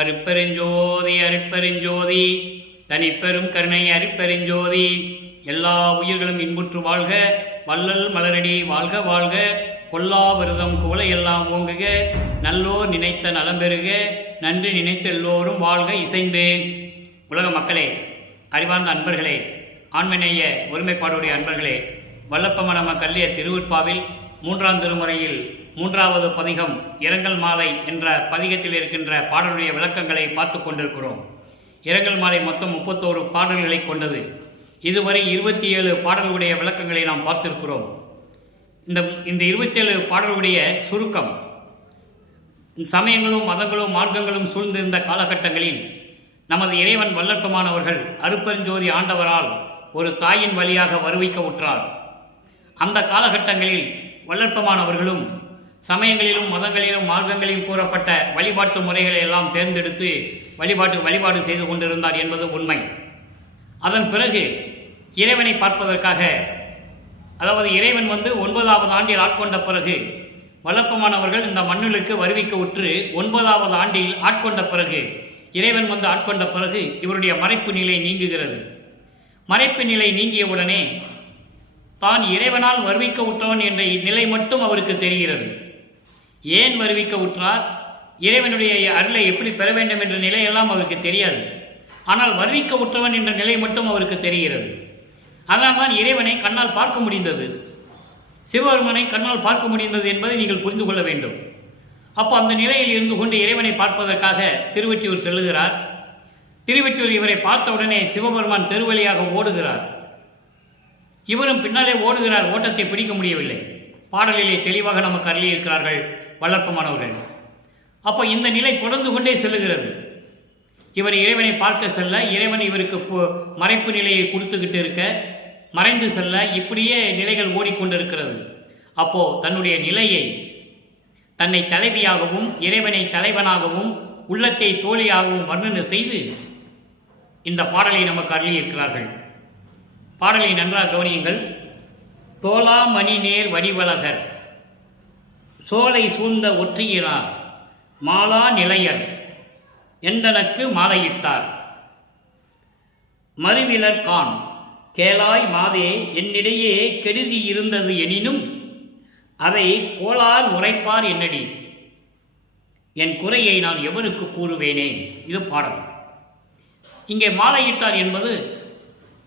அருட்பெருஞ்சோதி அருட்பெருஞ்சோதி தனிப்பெரும் கருணை அருட்பெருஞ்சோதி. எல்லா உயிர்களும் இன்புற்று வாழ்க, வள்ளல் மலரடி வாழ்க வாழ்க, கொல்லா விரதம் குவளையெல்லாம் ஓங்குக, நல்லோர் நினைத்த நலம்பெறுக, நன்றி நினைத்த எல்லோரும் வாழ்க இசைந்து. உலக மக்களே, அறிவார்ந்த அன்பர்களே, ஆண்மநேய ஒருமைப்பாடுடைய அன்பர்களே, வல்லப்பம நம கல்லிய திருவுட்பாவில் 3ஆம் திருமுறையில் 3வது பதிகம் இரங்கல் மாலை என்ற பதிகத்தில் இருக்கின்ற பாடலுடைய விளக்கங்களை பார்த்து கொண்டிருக்கிறோம். இரங்கல் மாலை மொத்தம் 31 பாடல்களை கொண்டது. இதுவரை 27 பாடல்களுடைய விளக்கங்களை நாம் பார்த்திருக்கிறோம். இந்த 27 பாடல்களுடைய சுருக்கம், சமயங்களும் மதங்களும் மார்க்கங்களும் சூழ்ந்திருந்த காலகட்டங்களில் நமது இறைவன் வல்லற்பமானவர்கள் அருட்பெருஞ்சோதி ஆண்டவரால் ஒரு தாயின் வழியாக வருவிக்க உற்றார். அந்த காலகட்டங்களில் வல்லற்பமானவர்களும் சமயங்களிலும் மதங்களிலும் மார்க்கங்களிலும் கூறப்பட்ட வழிபாட்டு முறைகளை எல்லாம் தேர்ந்தெடுத்து வழிபாடு செய்து கொண்டிருந்தார் என்பது உண்மை. அதன் பிறகு இறைவனை பார்ப்பதற்காக, அதாவது இறைவன் 9வது ஆண்டில் ஆட்கொண்ட பிறகு வல்லற்பமானவர்கள் இந்த மண்ணிலுக்கு வருவிக்க உற்று 9வது ஆண்டில் ஆட்கொண்ட பிறகு, இறைவன் ஆட்கொண்ட பிறகு இவருடைய மறைப்பு நிலை நீங்குகிறது. மறைப்பு நிலை நீங்கியவுடனே தான் இறைவனால் வருவிக்க உற்றவன் என்ற நிலை மட்டும் அவருக்கு தெரிகிறது. ஏன் வருவிக்க உற்றார், இறைவனுடைய அருளை எப்படி பெற வேண்டும் என்ற நிலையெல்லாம் அவருக்கு தெரியாது. ஆனால் வருவிக்க உற்றவன் என்ற நிலை மட்டும் அவருக்கு தெரிகிறது. அதனால்தான் இறைவனை கண்ணால் பார்க்க முடிந்தது, சிவபெருமனை கண்ணால் பார்க்க முடிந்தது என்பதை நீங்கள் புரிந்து கொள்ள வேண்டும். அப்போ அந்த நிலையில் இருந்து கொண்டு இறைவனை பார்ப்பதற்காக திருவொற்றியூர் செல்லுகிறார். திருவொற்றியூர் இவரை பார்த்தவுடனே சிவபெருமான் தெருவழியாக ஓடுகிறார். இவரும் பின்னாலே ஓடுகிறார். ஓட்டத்தை பிடிக்க முடியவில்லை. பாடலிலே தெளிவாக நமக்கு அருளியிருக்கிறார்கள் வல்லற்பமானவர்கள். அப்போ இந்த நிலை தொடர்ந்து கொண்டே செல்லுகிறது. இவர் இறைவனை பார்க்க செல்ல, இறைவன் இவருக்கு மறைப்பு நிலையை கொடுத்துக்கிட்டு இருக்க, மறைந்து செல்ல, இப்படியே நிலைகள் ஓடிக்கொண்டிருக்கிறது. அப்போ தன்னுடைய நிலையை, தன்னை தலைவியாகவும் இறைவனை தலைவனாகவும் உள்ளத்தை தோழியாகவும் வர்ணனை செய்து இந்த பாடலை நமக்கு அருளியிருக்கிறார்கள். பாடலை நன்றாக கவனியுங்கள். தோளா மணி நேர் வடிவழகர் சோலை சூழ்ந்த ஒற்றியினார் மாலா நிலையர் எந்தனக்கு மாலையிட்டார் மறுவிலர் கான் கேளாய் மாதே என்னிடையே கெடுதி இருந்தது எனினும் அதை கோளால் உரைப்பார் என்னடி, என் குறையை நான் எவருக்கு கூறுவேனே. இது பாடல். இங்கே மாலையிட்டார் என்பது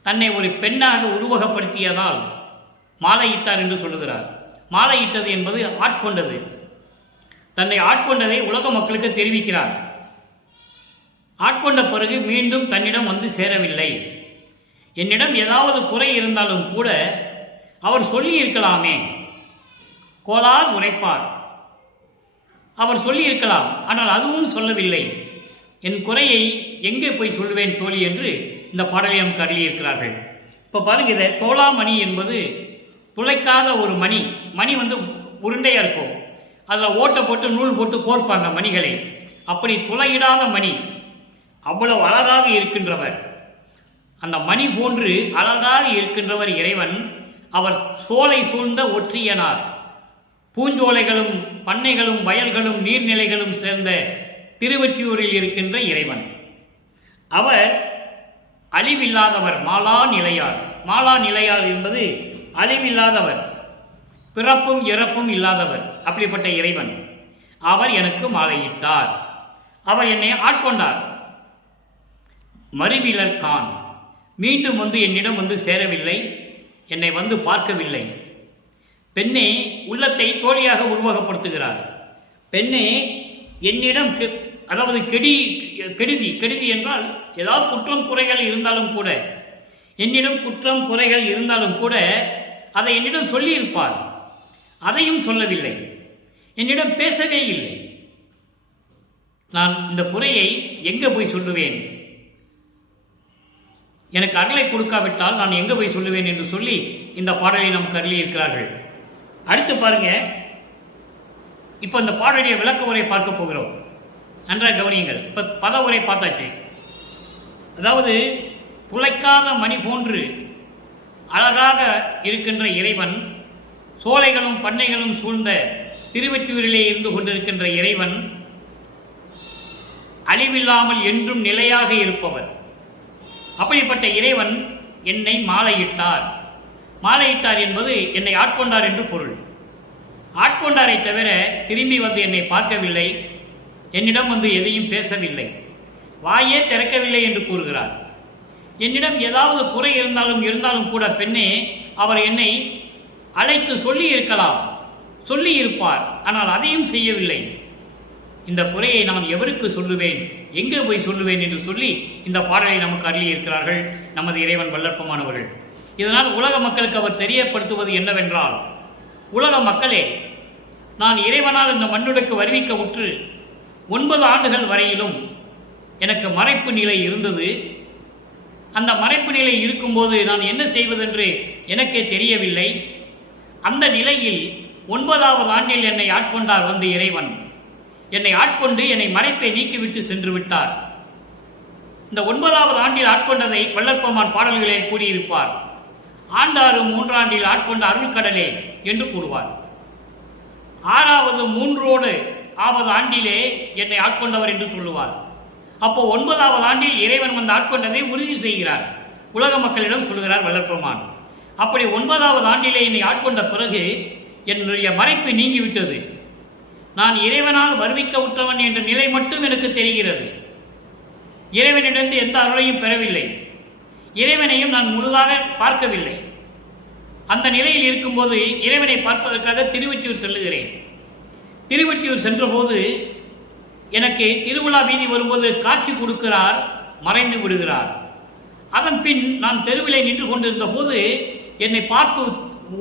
தன்னை ஒரு பெண்ணாக உருவகப்படுத்தியதால் மாலையிட்டார் என்று சொல்லுகிறார். மாலையிட்டது என்பது ஆட்கொண்டது. தன்னை ஆட்கொண்டதை உலக மக்களுக்கு தெரிவிக்கிறார். ஆட்கொண்ட பிறகு மீண்டும் தன்னிடம் சேரவில்லை. என்னிடம் ஏதாவது குறை இருந்தாலும் கூட அவர் சொல்லி இருக்கலாமே, கோளால் உரைப்பார், அவர் சொல்லி இருக்கலாம். ஆனால் அதுவும் சொல்லவில்லை. என் குறையை எங்கே போய் சொல்லுவேன் தோழி என்று இந்த பாடலை நமக்கு அருளியிருக்கிறார்கள். இப்போ பாருங்க, இதை தோளாமணி என்பது துளைக்காத ஒரு மணி. மணி உருண்டையாக இருக்கும். அதில் ஓட்டை போட்டு நூல் போட்டு கோர்ப்பாங்க மணிகளை. அப்படி துளையிடாத மணி, அவ்வளவு அழகாக இருக்கின்றவர், அந்த மணி போன்று அழகாக இருக்கின்றவர் இறைவன். அவர் சோலை சூழ்ந்த ஒற்றியனார், பூஞ்சோலைகளும் பண்ணைகளும் வயல்களும் நீர்நிலைகளும் சேர்ந்த திருவொற்றியூரில் இருக்கின்ற இறைவன். அவர் அழிவில்லாதவர், மாலா நிலையார். மாலா நிலையார் என்பது அழிவில்லாதவர், பிறப்பும் இறப்பும் இல்லாதவர். அப்படிப்பட்ட இறைவன் அவர் எனக்கு மாலையிட்டார், அவர் என்னை ஆட்கொண்டார். மறுவிலர் கான், மீண்டும் என்னிடம் சேரவில்லை, என்னை பார்க்கவில்லை. பெண்ணே, உள்ளத்தை தோழியாக உருவகப்படுத்துகிறார். பெண்ணே, என்னிடம் அதாவது கெடுதி என்றால் ஏதாவது குற்றம் குறைகள் இருந்தாலும் கூட, என்னிடம் குற்றம் குறைகள் இருந்தாலும் கூட அதை என்னிடம் சொல்லியிருப்பார். அதையும் சொல்லவில்லை, என்னிடம் பேசவே இல்லை. நான் இந்த குறையை எங்கே போய் சொல்லுவேன், எனக்கு அருளை கொடுக்காவிட்டால் நான் எங்கே போய் சொல்லுவேன் என்று சொல்லி இந்த பாடலை நமக்கு அருளியிருக்கிறார்கள். அடுத்து பாருங்க, இப்போ இந்த பாடலுடைய விளக்க உரை பார்க்க போகிறோம். நன்றாக கவனியுங்கள். இப்போ பத உரை பார்த்தாச்சு. அதாவது துளைக்காத மணி போன்று அழகாக இருக்கின்ற இறைவன், சோலைகளும் பண்ணைகளும் சூழ்ந்த திருவொற்றியூரிலே இருந்து கொண்டிருக்கின்ற இறைவன் அழிவில்லாமல் என்றும் நிலையாக இருப்பவர். அப்படிப்பட்ட இறைவன் என்னை மாலையிட்டார். மாலையிட்டார் என்பது என்னை ஆட்கொண்டார் என்று பொருள். ஆட்கொண்டாரை தவிர திரும்பி வந்து என்னை பார்க்கவில்லை, என்னிடம் வந்து எதையும் பேசவில்லை, வாயே திறக்கவில்லை என்று கூறுகிறார். என்னிடம் ஏதாவது குறை இருந்தாலும் கூட பெண்ணே, அவர் என்னை அழைத்து சொல்லி இருக்கலாம், சொல்லி இருப்பார், ஆனால் அதையும் செய்யவில்லை. இந்த குறையை நான் எவருக்கு சொல்லுவேன், எங்கே போய் சொல்லுவேன் என்று சொல்லி இந்த பாடலை நமக்கு அருளியிருக்கிறார்கள் நமது இறைவன் வல்லற்பமானவர்கள். இதனால் உலக மக்களுக்கு அவர் தெரியப்படுத்துவது என்னவென்றால், உலக மக்களே, நான் இறைவனால் இந்த மண்ணுக்கு வருவிக்க உற்று 9 ஆண்டுகள் வரையிலும் எனக்கு மறைப்பு நிலை இருந்தது. அந்த மறைப்பு நிலை இருக்கும்போது நான் என்ன செய்வதென்று எனக்கே தெரியவில்லை. அந்த நிலையில் 9வது ஆண்டில் என்னை ஆட்கொண்டார் வந்து இறைவன். என்னை ஆட்கொண்டு என்னை மறைப்பை நீக்கிவிட்டு சென்று விட்டார். இந்த 9வது ஆண்டில் ஆட்கொண்டதை வல்லற்பெருமான் பாடல்களில் கூறியிருப்பார். ஆண்டாறு 3 ஆண்டில் ஆட்கொண்ட அருள்கடலே என்று கூறுவார். 6வது 3 ஆண்டிலே என்னை ஆட்கொண்டவர் என்று சொல்லுவார். அப்போ 9வது ஆண்டில் இறைவன் வந்து ஆட்கொண்டதை உறுதி செய்கிறார், உலக மக்களிடம் சொல்கிறார் வல்லற்பெருமான். அப்படி 9வது ஆண்டிலே என்னை ஆட்கொண்ட பிறகு என்னுடைய மறைப்பு நீங்கிவிட்டது. நான் இறைவனால் வருவிக்க உற்றவன் என்ற நிலை மட்டும் எனக்கு தெரிகிறது. இறைவனிடம் எந்த அருளையும் பெறவில்லை, இறைவனையும் நான் முழுதாக பார்க்கவில்லை. அந்த நிலையில் இருக்கும்போது இறைவனை பார்ப்பதற்காக திருவொற்றியூர் செல்லுகிறேன். திருவொற்றியூர் சென்றபோது எனக்கு திருவிழா வீதி வரும்போது காட்சி கொடுக்கிறார், மறைந்து விடுகிறார். அதன் பின் நான் தெருவிலே நின்று கொண்டிருந்த போது என்னை பார்த்து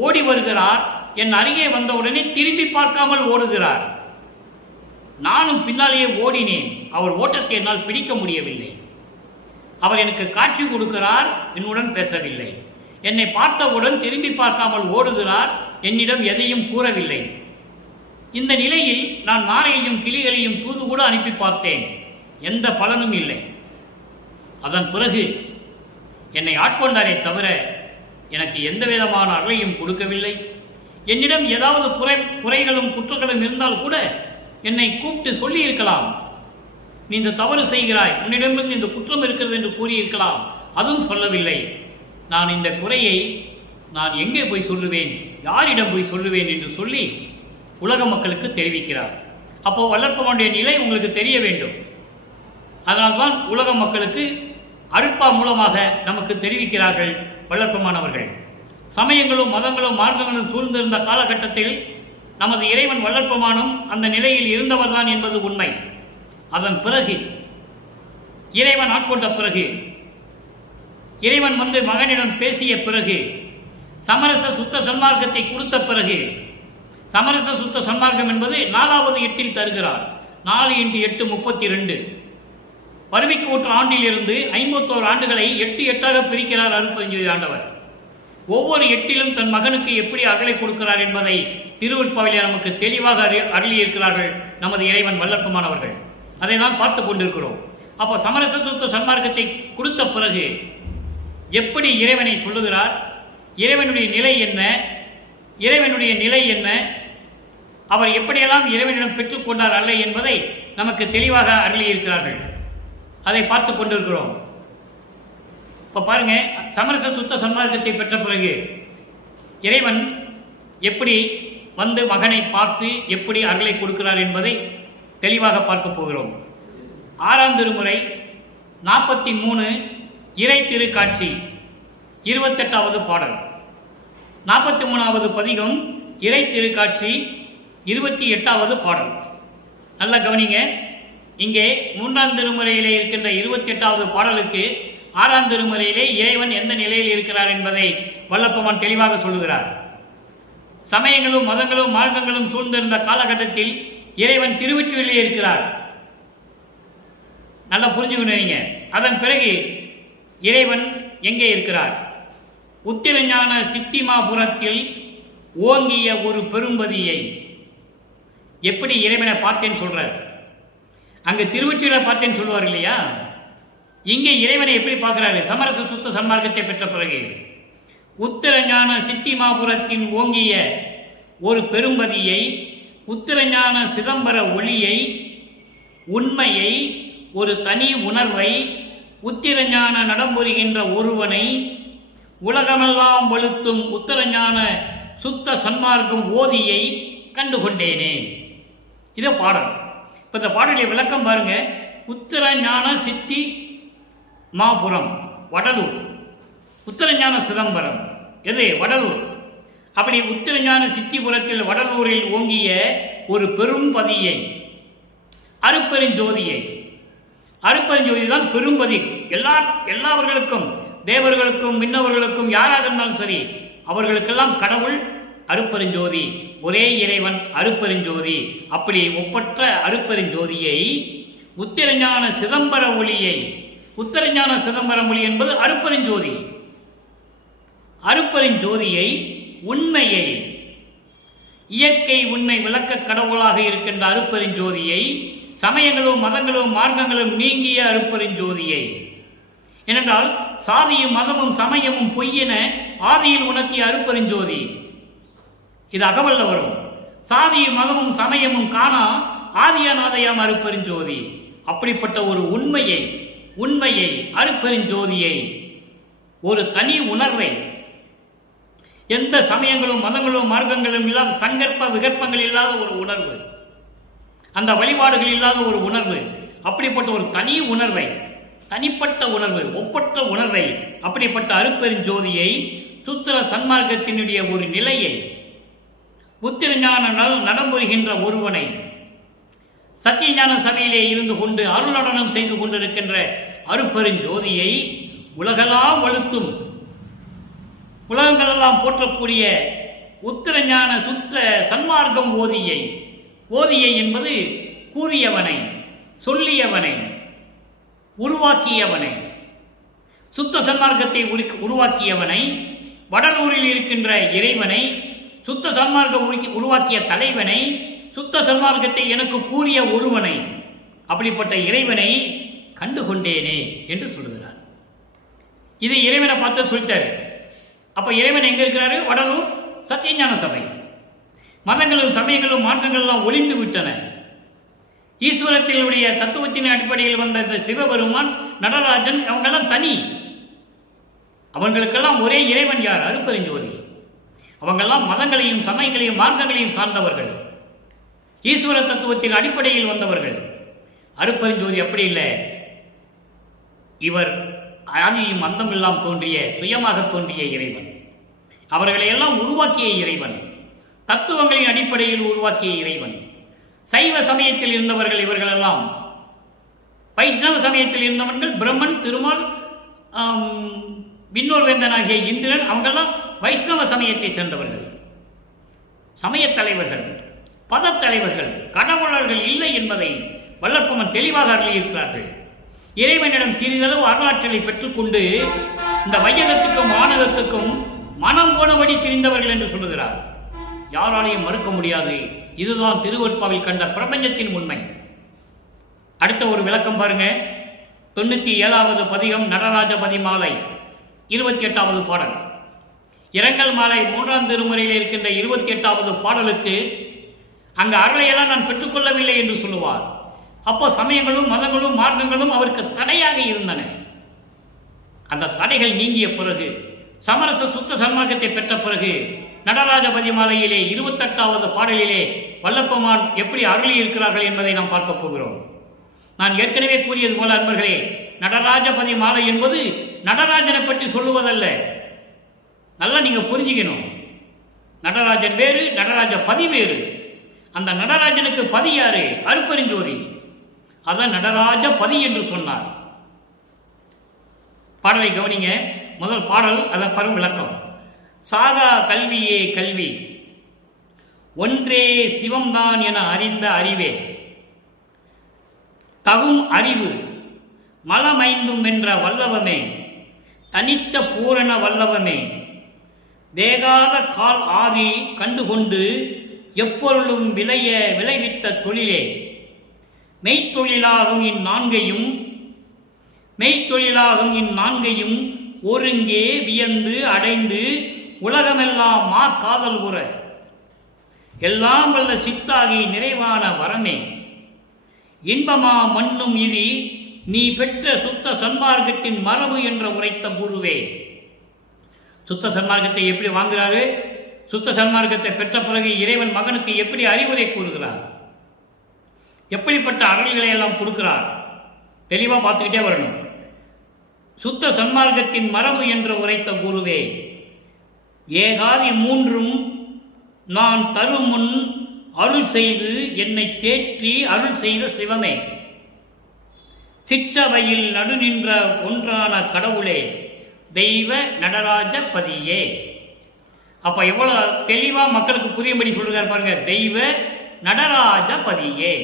ஓடி வருகிறார். என் அருகே வந்தவுடனே திரும்பி பார்க்காமல் ஓடுகிறார். நானும் பின்னாலேயே ஓடினேன். அவர் ஓட்டத்தை என்னால் பிடிக்க முடியவில்லை. அவர் எனக்கு காட்சி கொடுக்கிறார், என்னுடன் பேசவில்லை. என்னை பார்த்தவுடன் திரும்பி பார்க்காமல் ஓடுகிறார், என்னிடம் எதையும் கூறவில்லை. இந்த நிலையில் நான் நாரையையும் கிளிகளையும் தூது கூட அனுப்பி பார்த்தேன், எந்த பலனும் இல்லை. அதன் பிறகு என்னை ஆட்கொண்டாரே தவிர எனக்கு எந்த விதமான அருளையும் கொடுக்கவில்லை. என்னிடம் ஏதாவது குறைகளும் குற்றங்களும் இருந்தால் கூட என்னை கூப்பிட்டு சொல்லி இருக்கலாம், நீ இந்த தவறு செய்கிறாய், உன்னிடமிருந்து இந்த குற்றம் இருக்கிறது என்று கூறியிருக்கலாம். அதுவும் சொல்லவில்லை. நான் இந்த குறையை நான் எங்கே போய் சொல்லுவேன், யாரிடம் போய் சொல்லுவேன் என்று சொல்லி உலக மக்களுக்கு தெரிவிக்கிறார். அப்போ வல்லற்பெருமானுடைய நிலை உங்களுக்கு தெரிய வேண்டும். அதனால்தான் உலக மக்களுக்கு அருட்பா மூலமாக நமக்கு தெரிவிக்கிறார்கள் வல்லற்பெருமானவர்கள். சமயங்களும் மதங்களும் மார்க்கங்களும் சூழ்ந்திருந்த காலகட்டத்தில் நமது இறைவன் வல்லற்பெருமானும் அந்த நிலையில் இருந்தவர்தான் என்பது உண்மை. அதன் பிறகு இறைவன் ஆட்கொண்ட பிறகு, இறைவன் வந்து மகனிடம் பேசிய பிறகு, சமரச சுத்த சன்மார்க்கத்தை கொடுத்த பிறகு, சமரச சுத்த சன்மார்க்கம் என்பது 4வது 8 தருகிறார். 4 × 8 32. வருவிக்கு ஊற்று ஆண்டிலிருந்து 51 ஆண்டுகளை 8 8ஆக பிரிக்கிறார் அருட்பெருஞ்சோதி ஆண்டவர். ஒவ்வொரு 8லும் தன் மகனுக்கு எப்படி அருளை கொடுக்கிறார் என்பதை திருவருட்பாவிலே நமக்கு தெளிவாக அருளியிருக்கிறார்கள் நமது இறைவன் வல்லற்பெருமானவர்கள். அதை தான் பார்த்து கொண்டிருக்கிறோம். அப்போ சமரச சுத்த சன்மார்க்கத்தை கொடுத்த பிறகு எப்படி இறைவனை சொல்லுகிறார், இறைவனுடைய நிலை என்ன, இறைவனுடைய நிலை என்ன, அவர் எப்படியெல்லாம் இறைவனிடம் பெற்றுக்கொண்டார் அல்ல என்பதை நமக்கு தெளிவாக அருளியிருக்கிறார்கள். அதை பார்த்து கொண்டிருக்கிறோம். இப்போ பாருங்க, சமரச சுத்த சன்மார்க்கத்தை பெற்ற பிறகு இறைவன் எப்படி வந்து மகனை பார்த்து எப்படி அருளை கொடுக்கிறார் என்பதை தெளிவாக பார்க்க போகிறோம். 6ஆம் திருமுறை 43 இறை திருக்காட்சி 28வது பாடல், 43வது பதிகம் இறை திருக்காட்சி 28வது பாடல். நல்ல கவனிங்க. இங்கே 3ஆம் திருமுறையிலே இருக்கின்ற 28வது பாடலுக்கு 6ஆம் திருமுறையிலே இறைவன் எந்த நிலையில் இருக்கிறார் என்பதை வல்லற்பெருமான் தெளிவாக சொல்லுகிறார். சமயங்களும் மதங்களும் மார்க்கங்களும் சூழ்ந்திருந்த காலகட்டத்தில் இறைவன் திருவொற்றியூரிலே இருக்கிறார். நல்லா புரிஞ்சுக்கணும் நீங்க. அதன் பிறகு இறைவன் எங்கே இருக்கிறார்? உத்திரஞான சித்திமாபுரத்தில் ஓங்கிய ஒரு பெரும்பதியை. எப்படி இறைவனை பார்த்தேன்னு சொல்றார்? அங்க திருவொற்றியூரை பார்த்தேன்னு சொல்லுவார் இல்லையா? இங்கே இறைவனை எப்படி பார்க்கிறாரு? சமரச சுத்த சன்மார்க்கத்தை பெற்ற பிறகு உத்திரஞான சித்திமாபுரத்தின் ஓங்கிய ஒரு பெரும்பதியை, உத்திரஞான சிதம்பர ஒளியை, உண்மையை, ஒரு தனி உணர்வை உத்திரஞான நடம்புரிகின்ற ஒருவனை உலகமெல்லாம் வலுத்தும் உத்தரஞான சுத்த சன்மார்க்கம் ஓதியை கண்டுகொண்டேனே. இதை பாடல். இப்போ இந்த பாடலுடைய விளக்கம் பாருங்க. உத்தரஞான சித்தி மாபுரம் வடலூர், உத்தரஞான சிதம்பரம் எது வடலூர். அப்படி உத்தரஞான சித்திபுரத்தில் வடலூரில் ஓங்கிய ஒரு பெரும் பதியை, அருப்பெருஞ்சோதியை. அருப்பெருஞ்சோதி தான் பெரும்பதி. எல்லாவர்களுக்கும், தேவர்களுக்கும் மின்னவர்களுக்கும் யாராக இருந்தாலும் சரி, அவர்களுக்கெல்லாம் கடவுள் அருப்பெருஞ்சோதி, ஒரே இறைவன் அருப்பெருஞ்சோதி. அப்படி ஒப்பற்ற அருப்பெருஞ்சோதியை, உத்திரஞான சிதம்பர ஒளியை, உத்தரஞான சிதம்பர ஒளி என்பது அருப்பெருஞ்சோதி. அருப்பெருஞ்சோதியை, உண்மையை, இயற்கை உண்மை விளக்க கடவுளாக இருக்கின்ற அருப்பெருஞ்சோதியை, சமயங்களும் மதங்களும் மார்க்கங்களும் நீங்கிய அருப்பெருஞ்சோதியை. ஏனென்றால் சாதியும் மதமும் சமயமும் பொய்யென ஆதியில் உணர்த்திய அருப்பெருஞ்சோதி. இது அகவல்ல வரும். சாதியும் மதமும் சமயமும் காணா ஆதியநாதையாம் அருப்பெருஞ்சோதி. அப்படிப்பட்ட ஒரு உண்மையை அருப்பெருஞ்சோதியை, ஒரு தனி உணர்வை, எந்த சமயங்களும் மதங்களும் மார்க்கங்களும் இல்லாத, சங்கற்ப விகற்பங்கள் இல்லாத ஒரு உணர்வு, அந்த வழிபாடுகள் இல்லாத ஒரு உணர்வு, அப்படிப்பட்ட ஒரு தனி உணர்வை, தனிப்பட்ட உணர்வு, ஒப்பற்ற உணர்வை, அப்படிப்பட்ட அருப்பெருஞ்சோதியை, சுத்திர சன்மார்க்கத்தினுடைய ஒரு நிலையை, உத்திரஞான நடம்புரிகின்ற ஒருவனை, சத்தியஞான சபையிலே இருந்து கொண்டு அருளடனம் செய்து கொண்டிருக்கின்ற அருப்பெருஞ்சோதியை, உலகெல்லாம் வலுத்தும் உலகங்களெல்லாம் போற்றக்கூடிய உத்திரஞான சுத்த சன்மார்க்கம் ஓதியை. ஓதியை என்பது கூறியவனை, சொல்லியவனை, உருவாக்கியவனை, சுத்த சன்மார்க்கத்தை உருவாக்கியவனை, வடலூரில் இருக்கின்ற இறைவனை, சுத்த சன்மார்க்கம் உருவாக்கிய தலைவனை, சுத்த சன்மார்க்கத்தை எனக்கு கூறிய ஒருவனை, அப்படிப்பட்ட இறைவனை கண்டுகொண்டேனே என்று சொல்லுகிறார். இது இறைவனை பார்த்து சொல்லிட்டாரு. அப்ப இறைவன் எங்க இருக்கிறாரு? வடலூர் சத்தியஞான சபை. மதங்களும் சமயங்களும் மார்க்கங்கள்லாம் ஒளிந்து விட்டன. ஈஸ்வரத்தினுடைய தத்துவத்தின் அடிப்படையில் வந்த இந்த சிவபெருமான், நடராஜன், அவங்கெல்லாம் தனி. அவங்களுக்கெல்லாம் ஒரே இறைவன் யார்? அருப்பெருஞ்சோதி. அவங்கெல்லாம் மதங்களையும் சமயங்களையும் மார்க்கங்களையும் சார்ந்தவர்கள், ஈஸ்வர தத்துவத்தின் அடிப்படையில் வந்தவர்கள். அருப்பெருஞ்சோதி அப்படி இல்லை. இவர் ஆதியும் அந்தம் எல்லாம் தோன்றிய, சுயமாக தோன்றிய இறைவன். அவர்களை எல்லாம் உருவாக்கிய இறைவன், தத்துவங்களின் அடிப்படையில் உருவாக்கிய இறைவன். சைவ சமயத்தில் இருந்தவர்கள் இவர்களெல்லாம். வைஷ்ணவ சமயத்தில் இருந்தவர்கள் பிரம்மன், திருமால், விண்ணோர் வேந்தனாகிய இந்திரன், அவங்கெல்லாம் வைஷ்ணவ சமயத்தை சேர்ந்தவர்கள். சமய தலைவர்கள், பத தலைவர்கள், கடவுளர்கள் இல்லை என்பதை வல்லற்பமன் தெளிவாக அருளியிருக்கிறார்கள். இறைவனிடம் சிறிதளவு வரலாற்றலை பெற்றுக்கொண்டு இந்த வையகத்துக்கும் வானகத்துக்கும் மனம் போனபடி திரிந்தவர்கள் என்று சொல்லுகிறார். யாராலையும் மறுக்க முடியாது. இதுதான் திருவருட்பாவில் கண்ட பிரபஞ்சத்தின் உண்மை. அடுத்த ஒரு விளக்கம் பாருங்க. 97வது பதிகம் நடராஜ பதிமாலை 28வது பாடல். இரங்கல் மாலை 3ஆம் திருமுறையில் இருக்கின்ற 28வது பாடலுக்கு அங்கு அருளையெல்லாம் நான் பெற்றுக்கொள்ளவில்லை என்று சொல்லுவார். அப்போ சமயங்களும் மதங்களும் மார்க்கங்களும் அவருக்கு தடையாக இருந்தன. அந்த தடைகள் நீங்கிய பிறகு, சமரச சுத்த சன்மார்க்கத்தை பெற்ற பிறகு, நடராஜ பதிமாலையிலே 28வது பாடலிலே வல்லப்பமான் எப்படி அருளி இருக்கிறார்கள் என்பதை நாம் பார்க்க போகிறோம். நான் ஏற்கனவே கூறியது போல அன்பர்களே, நடராஜ பதிமாலை என்பது நடராஜனை பற்றி சொல்லுவதல்ல. நல்லா நீங்க புரிஞ்சுக்கணும். நடராஜன் வேறு, நடராஜ பதி வேறு. அந்த நடராஜனுக்கு பதி யாரு? அருப்பெருஞ்சோதி. அதான் நடராஜ பதி என்று சொன்னார். பாடலை கவனிங்க. முதல் பாடல், அதன் பரும் விளக்கம். சாகா கல்வியே கல்வி, ஒன்றே சிவம்தான் என அறிந்த அறிவே, தகும் அறிவு மலமைந்தும் என்ற வல்லவமே, தனித்த பூரண வல்லவமே, வேகாத கால் ஆதி கண்டுகொண்டு எப்பொருளும் விளைவித்த தொழிலே, மெய்த்தொழிலாகும் இந்நான்கையும் ஒருங்கே வியந்து அடைந்து உலகமெல்லாம் காதல் உற, எல்லாம் வல்ல சித்தாகி நிறைவான வரமே, இன்பமா மண்ணும் இதி நீ பெற்ற சுத்த சன்மார்க்கத்தின் மரபு என்ற உரைத்த குருவே. சுத்த சன்மார்க்கத்தை எப்படி வாங்குகிறாரு? சுத்த சன்மார்க்கத்தை பெற்ற பிறகு இறைவன் மகனுக்கு எப்படி அறிவுரை கூறுகிறார், எப்படிப்பட்ட அருள்களை எல்லாம் கொடுக்கிறார், தெளிவாக பார்த்துக்கிட்டே வரணும். சுத்த சன்மார்க்கத்தின் மரபு என்று உரைத்த குருவே, ஏகாதி மூன்றும் நான் தரும் முன் அருள் செய்து என்னை தேற்றி அருள் செய்த சிவமே, சிற்றவையில் நடுநின்ற ஒன்றான கடவுளே, தெய்வ நடராஜ பதியே. அப்ப எவ்வளவு தெளிவா மக்களுக்கு புரியும்படி சொல்றாரு பாருங்க. தெய்வ நடராஜ பதியே,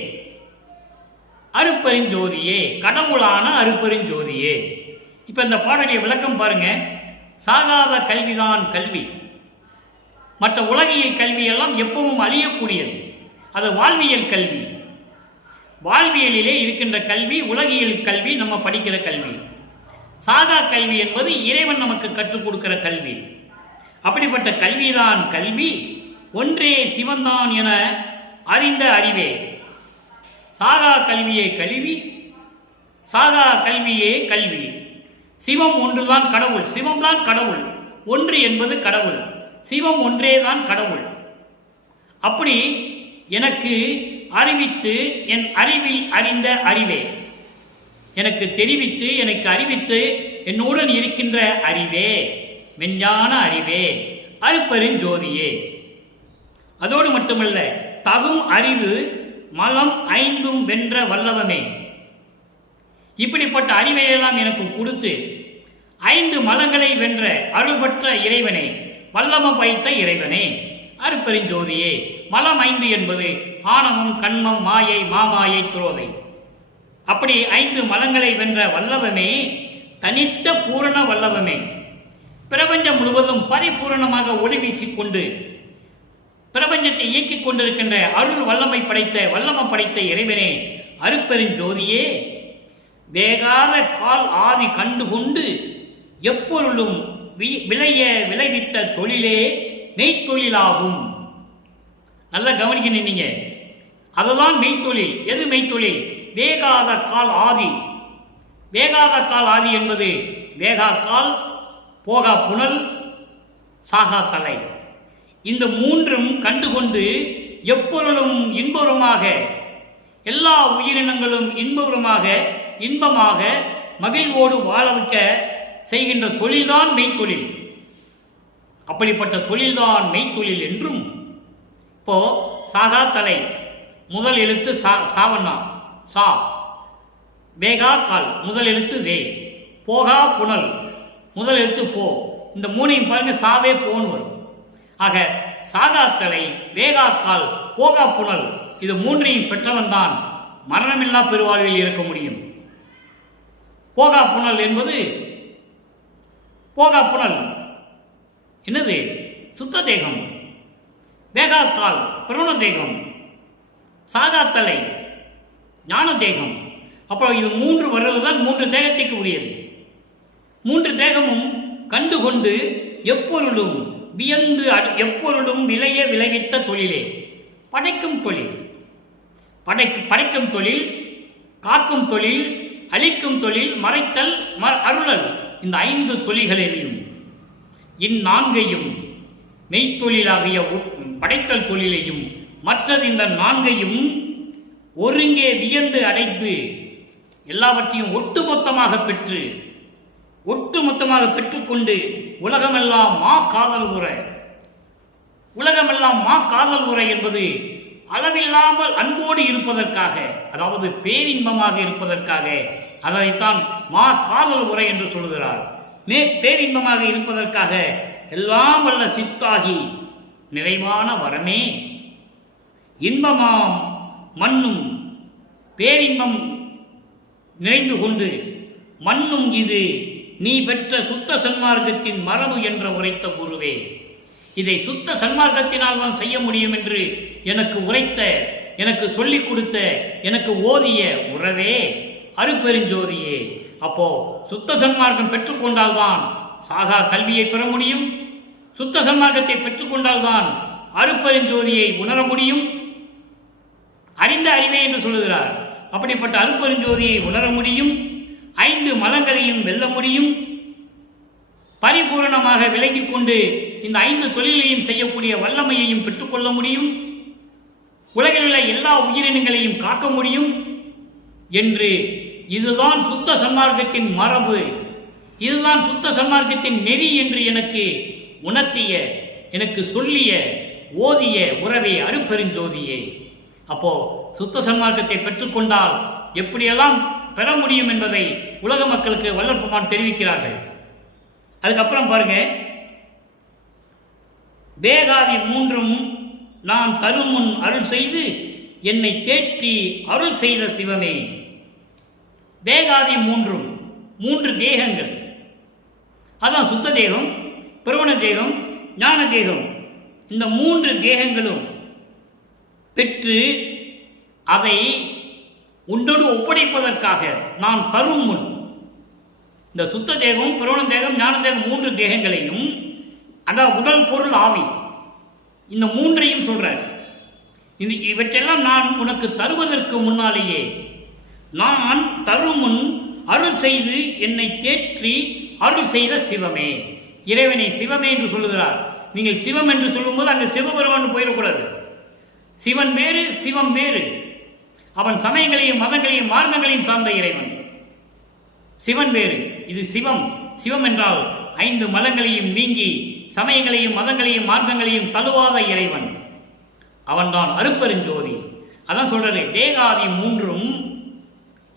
அருப்பெருஞ்சோதியே, கடவுளான அருப்பெருஞ்சோதியே. இப்ப இந்த பாடலிய விளக்கம் பாருங்க. சாகாத கல்விதான் கல்வி. மற்ற உலகியல் கல்வி எல்லாம் எப்பவும் அழியக்கூடியது. அது வாழ்வியல் கல்வி. வாழ்வியலிலே இருக்கின்ற கல்வி உலகியல் கல்வி, நம்ம படிக்கிற கல்வி. சாகா கல்வி என்பது இறைவன் நமக்கு கற்றுக் கொடுக்கிற கல்வி. அப்படிப்பட்ட கல்விதான் கல்வி. ஒன்றே சிவன்தான் என அறிந்த அறிவே. சாகா கல்வியே கல்வி, சாகா கல்வியே கல்வி. சிவம் ஒன்றுதான் கடவுள். சிவம்தான் கடவுள். ஒன்று என்பது கடவுள். சிவம் ஒன்றேதான் கடவுள். அப்படி எனக்கு அறிவித்து என் அறிவில் அறிந்த அறிவே, எனக்கு தெரிவித்து எனக்கு அறிவித்து என்னுடன் இருக்கின்ற அறிவே, மெஞ்ஞான அறிவே, அருப்பெருஞ்சோதியே. அதோடு மட்டுமல்ல, தகும் அறிவு மலம் ஐந்தும் வென்ற வல்லவமே. இப்படிப்பட்ட அறிவையெல்லாம் எனக்கு கொடுத்து 5 மலங்களை வென்ற அருள்பற்ற இறைவனே, வல்லமம் வைத்த இறைவனே, அருப்பெருஞ்சோதியே. மலம் 5 என்பது ஆணவம், கண்மம், மாயை, மாமாயை, துரோதை. அப்படி 5 மலங்களை வென்ற வல்லவமே, தனித்த பூரண வல்லவமே, பிரபஞ்சம் முழுவதும் பரிபூரணமாக ஒளி வீசிக்கொண்டு பிரபஞ்சத்தை இயக்கிக் கொண்டிருக்கின்ற அருள் வல்லமை படைத்த வல்லமம் படைத்த இறைவனே, அருப்பெருஞ்சோதியே. வேகாத கால் ஆதி கண்டுகொண்டு எப்பொருளும் விளைவித்த தொழிலே மெய்த்தொழிலாகும். நல்லா கவனிக்கணும் நீங்க. அதுதான் மெய்த்தொழில். எது மெய்த்தொழில்? வேகாத கால் ஆதி. வேகாத கால் ஆதி என்பது வேகா கால், போகா புனல், சாகா தலை. இந்த மூன்றும் கண்டுகொண்டு எப்பொருளும் இன்புறமாக, எல்லா உயிரினங்களும் இன்புறமாக இன்பமாக மகிழ்வோடு வாழ வைக்க செய்கின்ற தொழில்தான் மெய்த்தொழில். அப்படிப்பட்ட தொழில்தான் மெய்த்தொழில் என்றும். இப்போ சாகா தலை, முதல் எழுத்து சாவண்ணா சா, வேகா கால், முதல் எழுத்து வே, போகா புனல், முதல் எழுத்து போ. இந்த மூணையும் பாருங்க, சாவே போன்னு வரும். ஆக சாகாத்தலை, வேகாக்கால், போகா புனல், இது மூன்றையும் பெற்றவன் தான் மரணமில்லா பெருவாழ்வில் இருக்க முடியும். போகா புனல் என்பது, போகா புனல் என்னது? சுத்த தேகம். வேகாக்கால் பிரண தேகம், சாகாத்தலை ஞான தேகம். அப்புறம் இது 3 வருவதுதான் 3 தேகத்துக்கு உரியது. 3 தேகமும் கண்டுகொண்டு எப்பொருளும் வியந்து எப்பொருளும் விளைவித்த தொழிலே, படைக்கும் தொழில். படைக்கும் தொழில், காக்கும் தொழில், அழிக்கும் தொழில், மறைத்தல், அருளல். இந்த 5 தொழில்களிலும் இந்நான்கையும், மெய்த்தொழிலாகிய படைத்தல் தொழிலையும் மற்றது இந்த 4ஐயும் ஒருங்கே வியந்து அடைத்து எல்லாவற்றையும் ஒட்டுமொத்தமாக பெற்றுக்கொண்டு உலகமெல்லாம் மா காதல் உற. உலகமெல்லாம் மா காதல் உற என்பது அளவில்லாமல் அன்போடு இருப்பதற்காக, அதாவது பேரின்பமாக இருப்பதற்காக, அதைத்தான் மா காதல் உரை என்று சொல்கிறார். பேரின்பமாக இருப்பதற்காக எல்லாம் வல்ல சித்தாகி நிறைவான வரமே, இன்பமாம் மண்ணும் பேரின்பம் நிறைந்து கொண்டு மண்ணும் இது நீ பெற்ற சுத்த சன்மார்க்கத்தின் மரபு என்ற உரைத்த குருவே. இதை சுத்த சன்மார்க்கத்தினால் தான் செய்ய முடியும் என்று எனக்கு உரைத்த, எனக்கு சொல்லிக் கொடுத்த, எனக்கு ஓதிய உறவே, அருப்பெருஞ்சோதியே. அப்போ சுத்த சன்மார்க்கம் பெற்றுக்கொண்டால்தான் சாகா கல்வியை பெற முடியும். சுத்த சன்மார்க்கத்தை பெற்றுக்கொண்டால்தான் அருப்பெருஞ்சோதியை உணர முடியும். அறிந்த அறிவே என்று சொல்லுகிறார். அப்படிப்பட்ட அருட்பெருஞ்சோதியை உணர முடியும். 5 மலங்களையும் வெல்ல முடியும். பரிபூரணமாக விலகிக் கொண்டு இந்த 5 தொழிலையும் செய்யக்கூடிய வல்லமையையும் பெற்றுக்கொள்ள முடியும். உலகில் உள்ள எல்லா உயிரினங்களையும் காக்க முடியும் என்று இதுதான் சுத்த சன்மார்க்கத்தின் மரபு, இதுதான் சுத்த சன்மார்க்கத்தின் நெறி என்று எனக்கு உணர்த்திய, எனக்கு சொல்லிய, ஓதிய உறவே அருட்பெருஞ்சோதியே. அப்போ சுத்த சன்மார்க்கத்தை பெற்றுக்கொண்டால் எப்படியெல்லாம் பெற முடியும் என்பதை உலக மக்களுக்கு வள்ளல் பெருமான் தெரிவிக்கிறார்கள். அதுக்கப்புறம் பாருங்க, வேகாதி 3ம் நான் தரும் முன் அருள் செய்து என்னை தேற்றி அருள் செய்த சிவமே. வேகாதி 3ம் 3 தேகங்கள், அதான் சுத்த தேகம், பிரவண தேகம், ஞான தேகம். இந்த 3 தேகங்களும் பெற்று அதை உன்னோடு ஒப்படைப்பதற்காக நான் தரும் முன், இந்த சுத்த தேகம், பிரவண தேகம், ஞான தேகம் 3 தேகங்களையும், அதான் உடல் பொருள் ஆவி, இந்த 3ஐயும் சொல்றார். இவற்றெல்லாம் நான் உனக்கு தருவதற்கு முன்னாலேயே நான் தரும் முன் அருள் செய்து என்னை தேற்றி அருள் செய்த சிவமே. இறைவனை சிவமே என்று சொல்லுகிறார். நீங்கள் சிவம் என்று சொல்லும்போது அங்கே சிவபெருமான் போயிடக்கூடாது. சிவன் வேறு, சிவம் வேறு. அவன் சமயங்களையும் மதங்களையும் மார்க்கங்களையும் சார்ந்த இறைவன். சிவன் வேறு, இது சிவம். சிவம் என்றால் 5 மலங்களையும் நீங்கி சமயங்களையும் மதங்களையும் மார்க்கங்களையும் தழுவாத இறைவன். அவன்தான் அருட்பெருஞ்சோதி. அதான் சொல்றது, தேகாதி 3ம்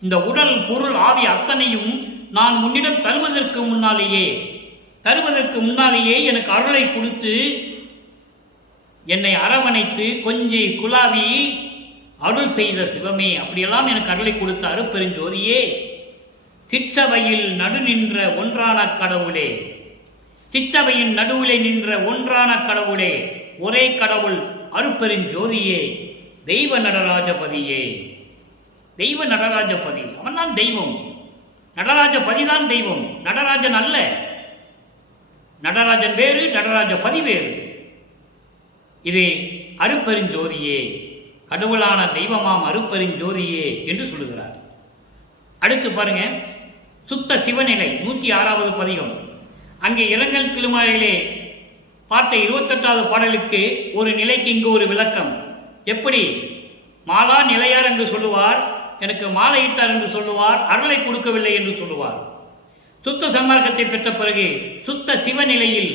இந்த உடல் பொருள் ஆவி அத்தனையும் நான் உன்னிடம் தருவதற்கு முன்னாலேயே எனக்கு அருளை கொடுத்து என்னை அரவணைத்து கொஞ்சி குலாவி அருள் செய்த சிவமே. அப்படியெல்லாம் எனக்கு அருளை கொடுத்த அருட்பெருஞ்சோதியே. சிற்றவையில் நடு நின்ற ஒன்றான கடவுளே, சிற்றவையின் நடுவிலே நின்ற ஒன்றான கடவுளே, ஒரே கடவுள் அருட்பெருஞ்சோதியே, தெய்வ நடராஜபதியே. தெய்வ நடராஜபதி, அவன்தான் தெய்வம். நடராஜபதி தான் தெய்வம், நடராஜன் அல்ல. நடராஜன் வேறு, நடராஜபதி வேறு. இது அருட்பெருஞ்சோதியே, கடவுளான தெய்வமாம் அருட்பெருஞ்சோதியே என்று சொல்லுகிறார். அடுத்து பாருங்க, சுத்த சிவநிலை 106வது பதிகம். அங்கே இரங்கல் திருமாலிலே பார்த்த 28வது பாடலுக்கு ஒரு நிலைக்கு இங்கு ஒரு விளக்கம். எப்படி மாலா நிலையார் என்று சொல்லுவார், எனக்கு மாலையிட்டார் என்று சொல்லுவார், அருளை கொடுக்கவில்லை என்று சொல்லுவார். சுத்த சன்மார்க்கத்தை பெற்ற பிறகு சுத்த சிவநிலையில்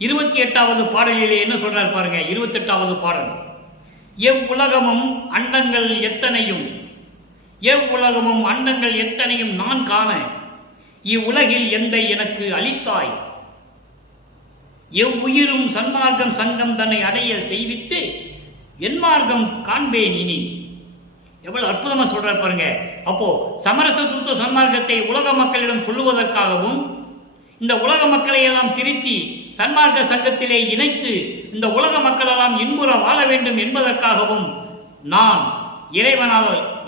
28வது பாடலிலே என்ன சொல்றார் பாருங்க. 28வது பாடல், எவ்வுலகமும் அண்டங்கள் எத்தனையும், எவ்வுலகமும் அண்டங்கள் எத்தனையும் நான் காண இவ்வுலகில் எந்தை எனக்கு அளித்தாய், எவ்வுயிரும் சன்மார்க்கம் சங்கம் தன்னை அடைய செய்வித்து என் மார்க்கம் காண்பேன் இனி. எவ்வளவு அற்புதமா சொல்றார் பாருங்க. அப்போ சமரச சுத்த சன்மார்க்கத்தை உலக மக்களிடம் சொல்லுவதற்காகவும், இந்த உலக மக்களை எல்லாம் திருத்தி சன்மார்க்க சங்கத்திலே இணைத்து இந்த உலக மக்கள் எல்லாம் இன்புற வாழ வேண்டும் என்பதற்காகவும் நான்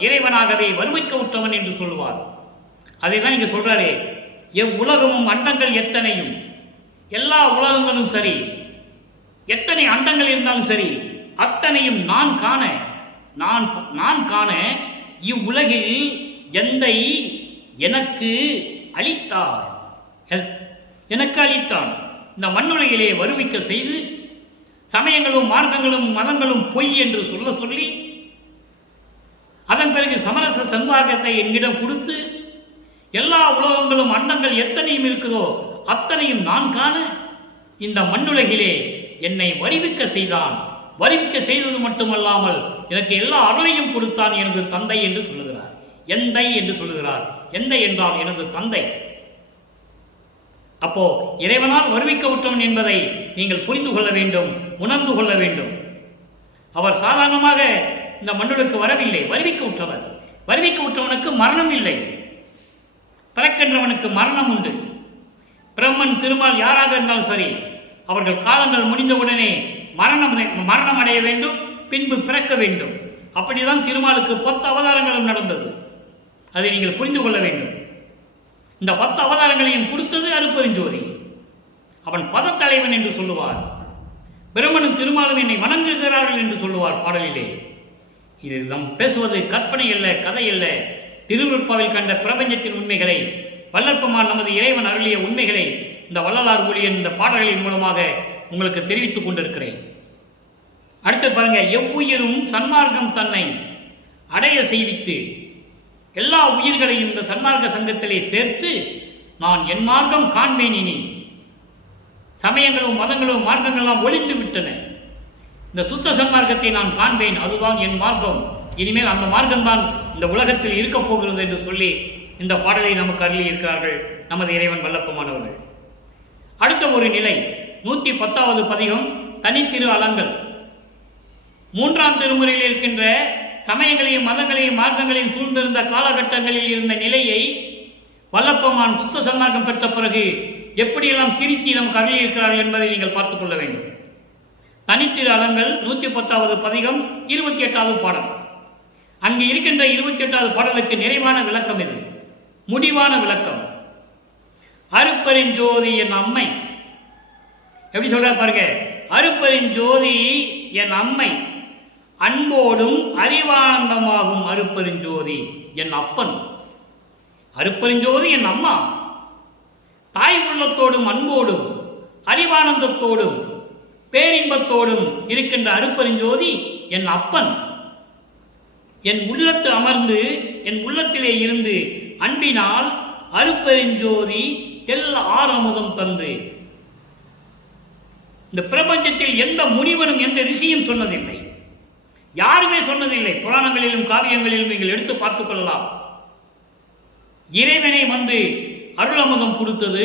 இறைவனாகவே வறுமைக்க உற்றவன் என்று சொல்லுவார். அதை தான் இங்க சொல்றாரு. எவ்வுலகமும் அண்டங்கள் எத்தனையும், எல்லா உலகங்களும் சரி, எத்தனை அண்டங்கள் இருந்தாலும் சரி, அத்தனையும் நான் காண இவ்வுலகில் எந்தை எனக்கு அளித்தார், எனக்கு அளித்தான். இந்த மண்ணுலகிலே வருவிக்க செய்து சமயங்களும் மார்க்கங்களும் மதங்களும் பொய் என்று சொல்லி அதன் பிறகு சமரச சன்மார்க்கத்தை என்னிடம் கொடுத்து எல்லா உலகங்களும் அண்டங்கள் எத்தனையும் இருக்குதோ அத்தனையும் நான் காண இந்த மண்ணுலகிலே என்னை வருவிக்க செய்தான். வருவிக்க செய்தது மட்டுமல்லாமல் எனக்கு எல்லா அருளையும் கொடுத்தான் எனது தந்தை என்று சொல்லுகிறார். எந்தை என்று சொல்லுகிறார். எந்தை என்றால் எனது தந்தை. அப்போ இறைவனால் வருவிக்க உற்றவன் என்பதை நீங்கள் புரிந்து கொள்ள வேண்டும், உணர்ந்து கொள்ள வேண்டும். அவர் சாதாரணமாக இந்த மண்ணுக்கு வரவில்லை, வருவிக்க உற்றவர். வருவிக்க உற்றவனுக்கு மரணம் இல்லை, பிறக்கின்றவனுக்கு மரணம் உண்டு. பிரம்மன் திருமால் யாராக இருந்தாலும் சரி, அவர்கள் காலங்கள் முடிந்தவுடனே மரணம் அடைய வேண்டும், பின்பு பிறக்க வேண்டும். அப்படிதான் திருமாலுக்கு 10 அவதாரங்களும் நடந்தது. அதை நீங்கள் புரிந்து கொள்ள வேண்டும். இந்த 10 அவதாரங்களையும் கொடுத்தது அருட்பெருஞ்சோதி. அவன் பதத்தலைவன் என்று சொல்லுவார். பிரம்மனும் திருமாலும் என்னை வணங்குகிறார்கள் என்று சொல்லுவார் பாடலிலே. இது நாம் பேசுவது கற்பனை அல்ல, கதை அல்ல. திருவிருப்பாவில் கண்ட பிரபஞ்சத்தின் உண்மைகளை, வல்லற்பெருமான் நமது இறைவன் அருளிய உண்மைகளை இந்த வள்ளலார் ஊழியன் இந்த பாடல்களின் மூலமாக உங்களுக்கு தெரிவித்துக் கொண்டிருக்கிறேன். அடுத்து பாருங்க, எவ்வுயிரும் சன்மார்க்கம் தன்னை அடைய செய்வித்து எல்லா உயிர்களையும் இந்த சன்மார்க்க சங்கத்திலே சேர்த்து நான் என் மார்க்கம் காண்பேன். இனி சமயங்களும் மதங்களும் மார்க்கங்கள்லாம் ஒழிந்து விட்டன. இந்த சுத்த சன்மார்க்கத்தை நான் காண்பேன், அதுதான் என் மார்க்கம். இனிமேல் அந்த மார்க்கம்தான் இந்த உலகத்தில் இருக்கப் போகிறது என்று சொல்லி இந்த பாடலை நமக்கு அருளி இருக்கிறார்கள் நமது இறைவன் வல்லற்பெருமானவர்கள். அடுத்த ஒரு நிலை 110வது பதிகம் தனித்திரு அலங்கள். 3ஆம் திருமுறையில் இருக்கின்ற சமயங்களையும் மதங்களையும் மார்க்கங்களையும் சூழ்ந்திருந்த காலகட்டங்களில் இருந்த நிலையை வல்லற்பெருமான் சுத்த சன்மார்க்கம் பெற்ற பிறகு எப்படியெல்லாம் திருச்சி நமக்கு அருளி இருக்கிறார்கள் என்பதை நீங்கள் பார்த்துக் கொள்ள வேண்டும். தனித்திரு அலங்கள் 110வது பதிகம் 28வது பாடல். அங்கு இருக்கின்ற 28வது பாடலுக்கு நிறைவான விளக்கம் இது, முடிவான விளக்கம். அருப்பெருஞ்சோதி என் அம்மை. எப்படி சொல்ற பாருங்க, அருப்பெருஞ்சோதி என் அம்மை, அன்போடும் அறிவானந்தமாகும் அருப்பெருஞ்சோதி என் அப்பன். அருப்பெருஞ்சோதி என் அம்மா, தாய் உள்ளத்தோடும் அன்போடும் அறிவானந்தத்தோடும் பேரின்பத்தோடும் இருக்கின்ற அருப்பெருஞ்சோதி என் அப்பன். என் உள்ளத்து அமர்ந்து என் உள்ளத்திலே இருந்து அன்பினால் அருப்பெருஞ்சோதி தெல்ல ஆரமுதம் தந்து. இந்த பிரபஞ்சத்தில் எந்த முனிவனும் எந்த ரிஷியும் சொன்னதில்லை, யாருமே சொன்னதில்லை. புராணங்களிலும் காவியங்களிலும் நீங்கள் எடுத்து பார்த்துக் கொள்ளலாம். இறைவனை வந்து அருளமுதம் கொடுத்தது,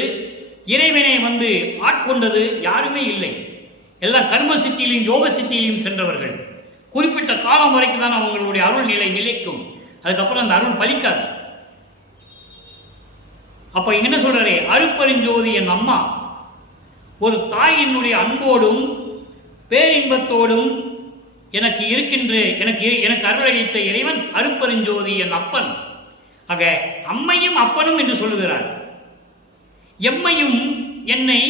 இறைவனை வந்து ஆட்கொண்டது யாருமே இல்லை. எல்லாம் கர்ம சித்தியிலும் யோக சித்தியிலும் சென்றவர்கள். குறிப்பிட்ட காலம் வரைக்கும் தான் அவங்களுடைய அருள் நிலை நிலைக்கும், அதுக்கப்புறம் அந்த அருள் பலிக்காது. அப்ப என்ன சொல்றாரே, அருப்பெருஞ்சோதி என் அம்மா, ஒரு தாயினுடைய அன்போடும் பேரின்பத்தோடும் எனக்கு இருக்கின்ற எனக்கு அருளளித்த இறைவன் அருப்பெருஞ்சோதி என் அப்பன். ஆக அம்மையும் அப்பனும் என்று சொல்லுகிறார். எம்மையும் என்னை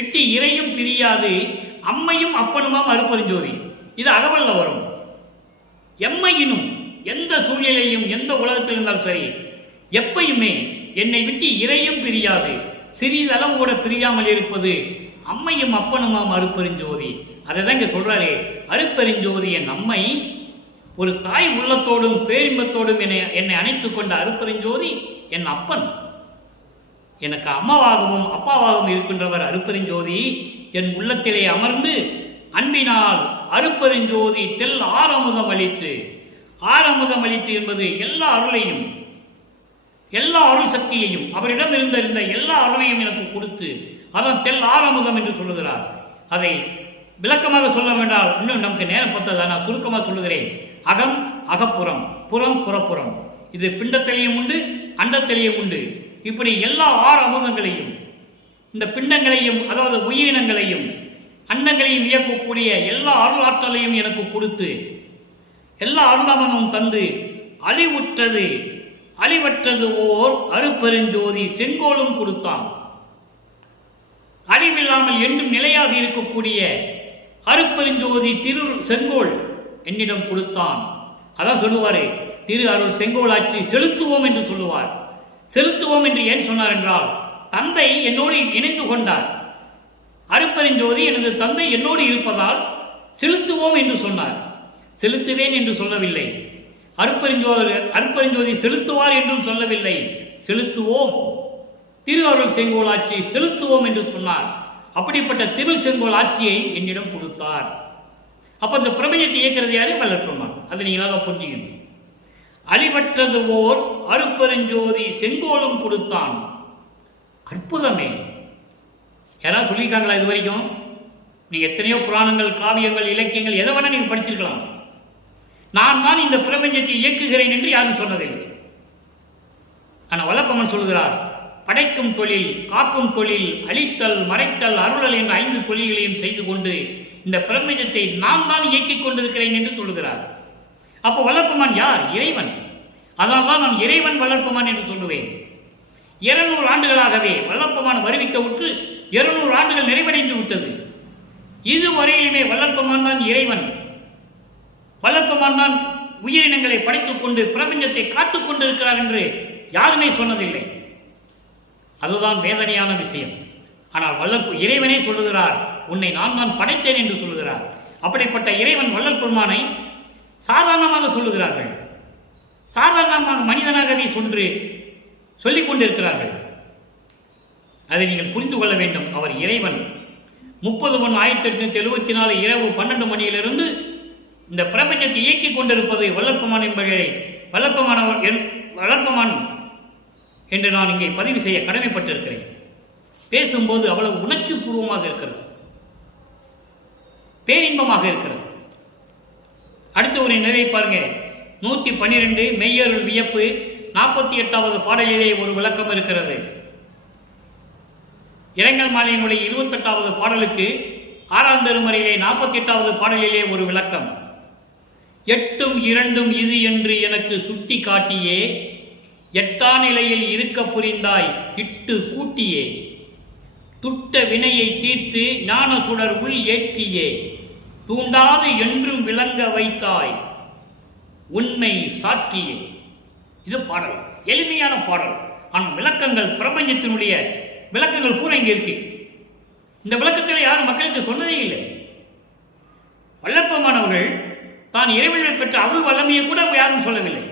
இட்டு இறையும் பிரியாது அம்மையும் அப்பனுமாம் அருப்பெருஞ்சோதி. இது அகவல்ல வரும். எம்மையினும் எந்த சூழ்நிலையும் எந்த உலகத்தில் இருந்தாலும் சரி, எப்பயுமே என்னை விட்டு இறையும் பிரியாது, சிறிதளவு கூட பிரியாமல் இருப்பது அம்மையும் அப்பனுமாம் அருப்பெருஞ்சோதி. அதை தான் இங்க சொல்றாரு, அருப்பெருஞ்சோதி என் அம்மை, ஒரு தாய் உள்ளத்தோடும் பேரின்பத்தோடும் என்னை அணைத்துக் கொண்ட அருப்பெருஞ்சோதி என் அப்பன். எனக்கு அம்மாவாகவும் அப்பாவாகவும் இருக்கின்றவர் அருப்பெருஞ்சோதி. என் உள்ளத்திலே அமர்ந்து அன்பினால் அருப்பெருஞ்சோதி தெல் ஆரமுதம் அளித்து. ஆரமுதம் அளித்து என்பது எல்லா அருளையும் எல்லா அருள் சக்தியையும் அவரிடம் இருந்த எல்லா அருளையும் எனக்கு கொடுத்து, அதான் தெல் ஆரமுதம் என்று சொல்லுகிறார். அதை விளக்கமாக சொல்ல வேண்டாம், இன்னும் நமக்கு நேரம் பத்ததா, நான் சுருக்கமாக சொல்லுகிறேன். அகம் அகப்புறம், புறம் புறப்புறம். இது பிண்டத்திலையும் உண்டு, அண்டத்திலையும் உண்டு. இப்படி எல்லா 6 அமுதங்களையும், இந்த பிண்டங்களையும் அதாவது உயிரினங்களையும் அண்டங்களையும் இயக்கக்கூடிய எல்லா அருள் ஆற்றலையும் எனக்கு கொடுத்து, எல்லா அருளமனும் தந்து அழிவற்றது ஓர் அருப்பெருஞ்சோதி செங்கோலும் கொடுத்தான். அழிவில்லாமல் என்றும் நிலையாக இருக்கக்கூடிய அருப்பெருஞ்சோதி திரு செங்கோல் என்னிடம் கொடுத்தான். அதான் சொல்லுவாரு, திரு அருள் செங்கோலாட்சி செலுத்துவோம் என்று சொல்லுவார். செலுத்துவோம் என்று ஏன் சொன்னார் என்றால், தந்தை என்னோடு இணைந்து கொண்டார். அருப்பெருஞ்சோதி எனது தந்தை என்னோடு இருப்பதால் செலுத்துவோம் என்று சொன்னார். செலுத்துவேன் என்று சொல்லவில்லை. அருப்பெருஞ்சோதி செலுத்துவார் என்றும் சொல்லவில்லை. செலுத்துவோம், திரு அருள் செங்கோல் ஆட்சி செலுத்துவோம் என்று சொன்னார். அப்படிப்பட்ட திரு செங்கோல் ஆட்சியை என்னிடம் கொடுத்தார். அப்ப இந்த பிரபஞ்சத்தை இயக்கிறது யாரு? வல்லற்பெருமான். அதை நீங்களாக புரிஞ்சுக்கணும். அழிவற்றது ஓர் அருப்பெருஞ்சோதி செங்கோலும் கொடுத்தான். அற்புதமே. யாராவது சொல்லியிருக்காங்களா இது வரைக்கும்? நீங்க எத்தனையோ புராணங்கள், காவியங்கள், இலக்கியங்கள் எதை வேணா நீங்க படிச்சிருக்கலாம். நான் தான் இந்த பிரபஞ்சத்தை இயக்குகிறேன் என்று யாரும் சொன்னதில்லை. ஆனால் வல்லப்பெருமான் சொல்கிறார், படைக்கும் தொழில், காக்கும் தொழில், அழித்தல், மறைத்தல், அருளல் என்ற 5 தொழில்களையும் செய்து கொண்டு இந்த பிரபஞ்சத்தை நான் தான் இயக்கிக் கொண்டிருக்கிறேன் என்று சொல்லுகிறார். அப்போ வல்லப்பெருமான் யார்? இறைவன். அதனால்தான் நான் இறைவன் வல்லப்பெருமான் என்று சொல்லுவேன். 200 ஆண்டுகளாகவே வல்லப்பெருமான் வருவிக்க விட்டு 200 ஆண்டுகள் நிறைவடைந்து விட்டது. இதுவரையிலுமே வல்லப்பெருமான் தான் இறைவன், வல்லப்பெருமான் தான் உயிரினங்களை படைத்துக் கொண்டு பிரபஞ்சத்தை காத்துக் கொண்டிருக்கிறார் என்று யாருமே சொன்னதில்லை. அதுதான் வேதனையான விஷயம். ஆனால் வள்ளல் இறைவனே சொல்லுகிறார், உன்னை நான் தான் படைத்தேன் என்று சொல்லுகிறார். அப்படிப்பட்ட இறைவன் வள்ளல் பெருமானை சாதாரணமாக சொல்லுகிறார்கள், சாதாரணமாக மனிதனாகவே சொல்லிக் கொண்டிருக்கிறார்கள். அதை நீங்கள் புரிந்து கொள்ள வேண்டும். அவர் இறைவன். 30/1/1874 இரவு 12 மணியிலிருந்து இந்த பிரபஞ்சத்தை இயக்கிக் கொண்டிருப்பது வள்ளற்பெருமான் என்பதை வளர்ப்பமான் என்று நான் இங்கே பதிவு செய்ய கடமைப்பட்டிருக்கிறேன். பேசும்போது அவ்வளவு உணர்ச்சி பூர்வமாக இருக்கிறது, பேரின்பமாக இருக்கிறது. அடுத்த ஒரு நிலை பாருங்க. 112 மெய்யருள் வியப்பு 48வது பாடலிலே ஒரு விளக்கம் இருக்கிறது. இரங்கல் மாலையினுடைய 28வது பாடலுக்கு 6ஆம் திருமறையிலே 48வது பாடலிலே ஒரு விளக்கம். 8ம் 2ம் இது என்று எனக்கு சுட்டி காட்டியே, 8ஆம் நிலையில் இருக்க புரிந்தாய் இட்டு கூட்டியே, துட்ட வினையை தீர்த்து ஞான சுடர் உள் ஏற்றியே, தூண்டாது என்றும் விளங்க வைத்தாய் உண்மை சாற்றியே. இது பாடல், எளிமையான பாடல். ஆனால் விளக்கங்கள், பிரபஞ்சத்தினுடைய விளக்கங்கள் பூரா இங்கே இருக்கு. இந்த விளக்கத்தில் யாரும் மக்களுக்கு சொன்னதே இல்லை. வள்ளற்பெருமானவர்கள் தான் இறைவனிடம் பெற்ற அருள் வல்லமையை கூட யாரும் சொல்லவில்லை.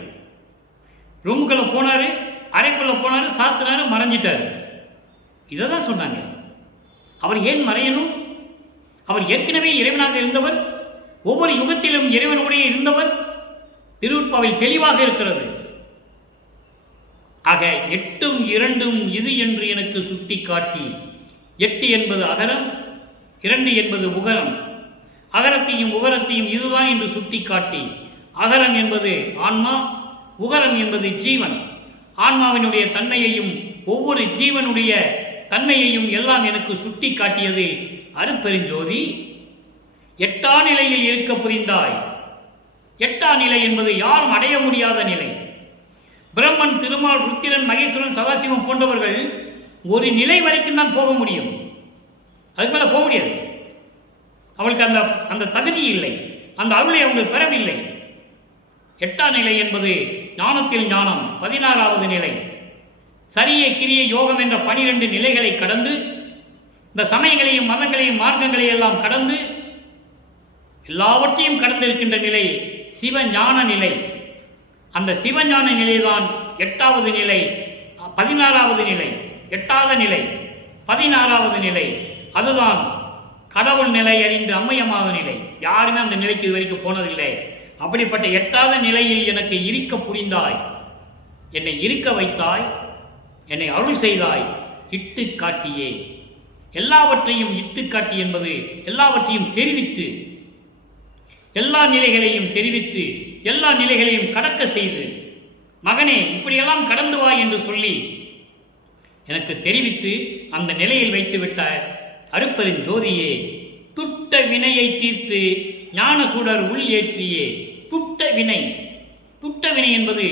ரூமுக்குள்ள போனாரு, அறைக்குள்ள போனாரு, சாத்தினாரு, மறைஞ்சிட்டாரு. இதை தான் சொன்னாங்க. அவர் ஏன் மறையணும்? அவர் ஏற்கனவே இறைவனாக இருந்தவர், ஒவ்வொரு யுகத்திலும் இறைவனுடைய இருந்தவர். திருவுட்பாவில் தெளிவாக இருக்கிறது. ஆக 8ம் 2ம் இது என்று எனக்கு சுட்டி காட்டி, 8 என்பது அகரம், 2 என்பது உகரம். அகரத்தையும் உகரத்தையும் இதுதான் என்று சுட்டி காட்டி, அகரம் என்பது ஆன்மா, உகரம் என்பது ஜீவன். ஆன்மாவினுடைய தன்மையையும் ஒவ்வொரு ஜீவனுடைய தன்மையையும் எல்லாம் எனக்கு சுட்டி காட்டியது அருட்பெருஞ்சோதி. 8ஆம் நிலையில் இருக்க புரிந்தாய். 8ஆம் நிலை என்பது யாரும் அடைய முடியாத நிலை. பிரம்மன், திருமால், ருத்திரன், மகேஸ்வரன், சதாசிவம் போன்றவர்கள் ஒரு நிலை வரைக்கும் தான் போக முடியும். அதுக்கு மேலே போக முடியாது. அவளுக்கு அந்த தகுதி இல்லை, அந்த அருளை அவர்கள் பெறவில்லை. 8ஆம் நிலை என்பது ஞானத்தில் ஞானம், 16வது நிலை. சரியை கிரிய யோகம் என்ற 12 நிலைகளை கடந்து, இந்த சமயங்களையும் மதங்களையும் மார்க்கங்களையும் எல்லாம் கடந்து, எல்லாவற்றையும் கடந்திருக்கின்ற நிலை சிவஞான நிலை. அந்த சிவஞான நிலைதான் 8வது நிலை, 16வது நிலை, 8வது நிலை, 16வது நிலை. அதுதான் கடவுள் நிலை அறிந்து அம்மையமாத நிலை. யாருமே அந்த நிலைக்கு இது வரைக்கும் போனதில்லை. அப்படிப்பட்ட 8வது நிலையில் எனக்கு இருக்க புரிந்தாய், என்னை இருக்க வைத்தாய், என்னை அருள் செய்தாய், இட்டு காட்டியே. எல்லாவற்றையும் இட்டு காட்டி என்பது எல்லாவற்றையும் தெரிவித்து, எல்லா நிலைகளையும் தெரிவித்து, எல்லா நிலைகளையும் கடக்க செய்து, மகனே இப்படியெல்லாம் கடந்து வா என்று சொல்லி எனக்கு தெரிவித்து அந்த நிலையில் வைத்துவிட்ட அருட்பெருஞ்சோதியே, துட்ட வினையை தீர்த்து ஞான சுடர் உள் ஏற்றியே. துட்ட வினை, துட்ட வினை என்பது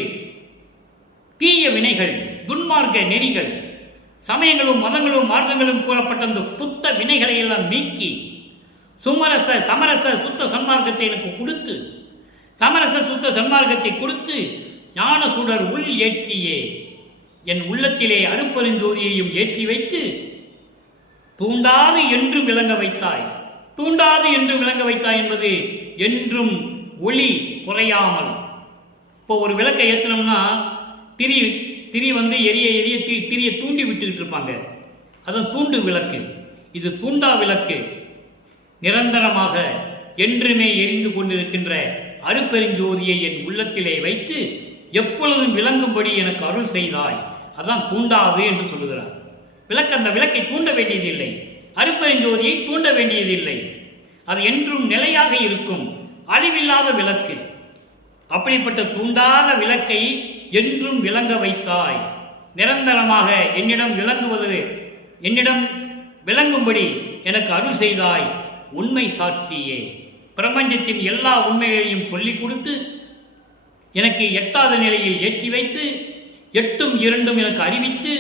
தீய வினைகள், துன்மார்க்க நெறிகள், சமயங்களும் மதங்களும் மார்க்கங்களும் கூறப்பட்ட அந்த துட்ட வினைகளை எல்லாம் நீக்கி சமரச சுத்த சன்மார்க்கத்தை எனக்கு கொடுத்து, சமரச சுத்த சன்மார்க்கத்தை கொடுத்து ஞான சுடர் உள் ஏற்றியே. என் உள்ளத்திலே அருட்பெருஞ்சோதியையும் ஏற்றி வைத்து தூண்டாது என்றும் விளங்க வைத்தாய். தூண்டாது என்று விளங்க வைத்தாய் என்பது என்றும் ஒளி குறையாமல். இப்போ ஒரு விளக்கை ஏற்றினோம்னா திரி வந்து எரிய எரிய திரியை தூண்டி விட்டுக்கிட்டு இருப்பாங்க. அதான் தூண்டு விளக்கு. இது தூண்டா விளக்கு. நிரந்தரமாக என்றுமே எரிந்து கொண்டிருக்கின்ற அருட்பெருஞ்சோதியை என் உள்ளத்திலே வைத்து எப்பொழுதும் விளங்கும்படி எனக்கு அருள் செய்தாய். அதான் தூண்டாது என்று சொல்லுகிறார். அந்த விளக்கை தூண்ட வேண்டியதில்லை, அருட்பெருஞ்சோதியை தூண்ட வேண்டியதில்லை. அது என்றும் நிலையாக இருக்கும் அழிவில்லாத விளக்கு. அப்படிப்பட்ட தூண்டாத விளக்கை என்றும் விளங்க வைத்தாய். நிரந்தரமாக என்னிடம் விளங்கும்படி எனக்கு அருள் செய்தாய். உண்மை சாட்சியே. பிரபஞ்சத்தின் எல்லா உண்மைகளையும் சொல்லிக் கொடுத்து எனக்கு 8வது நிலையில் ஏற்றி வைத்து, 8ம் 2ம் எனக்கு அறிவித்து,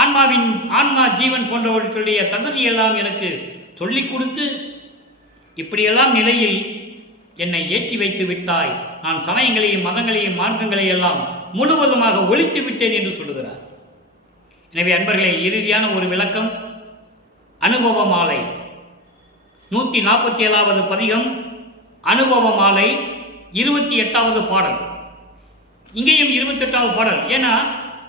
ஆன்மா ஜீவன் போன்றவர்களுடைய தகுதியெல்லாம் எனக்கு சொல்லிக் கொடுத்து, இப்படியெல்லாம் நிலையில் என்னை ஏற்றி வைத்து விட்டாய், நான் சமயங்களையும் மதங்களையும் மார்க்கங்களையும் எல்லாம் முழுவதுமாக ஒழித்து விட்டேன் என்று சொல்லுகிறார். எனவே அன்பர்களே, இறுதியான ஒரு விளக்கம் அனுபவ மாலை 147வது பதிகம் அனுபவ மாலை 28வது பாடல். இங்கேயும் 28வது பாடல். ஏன்னா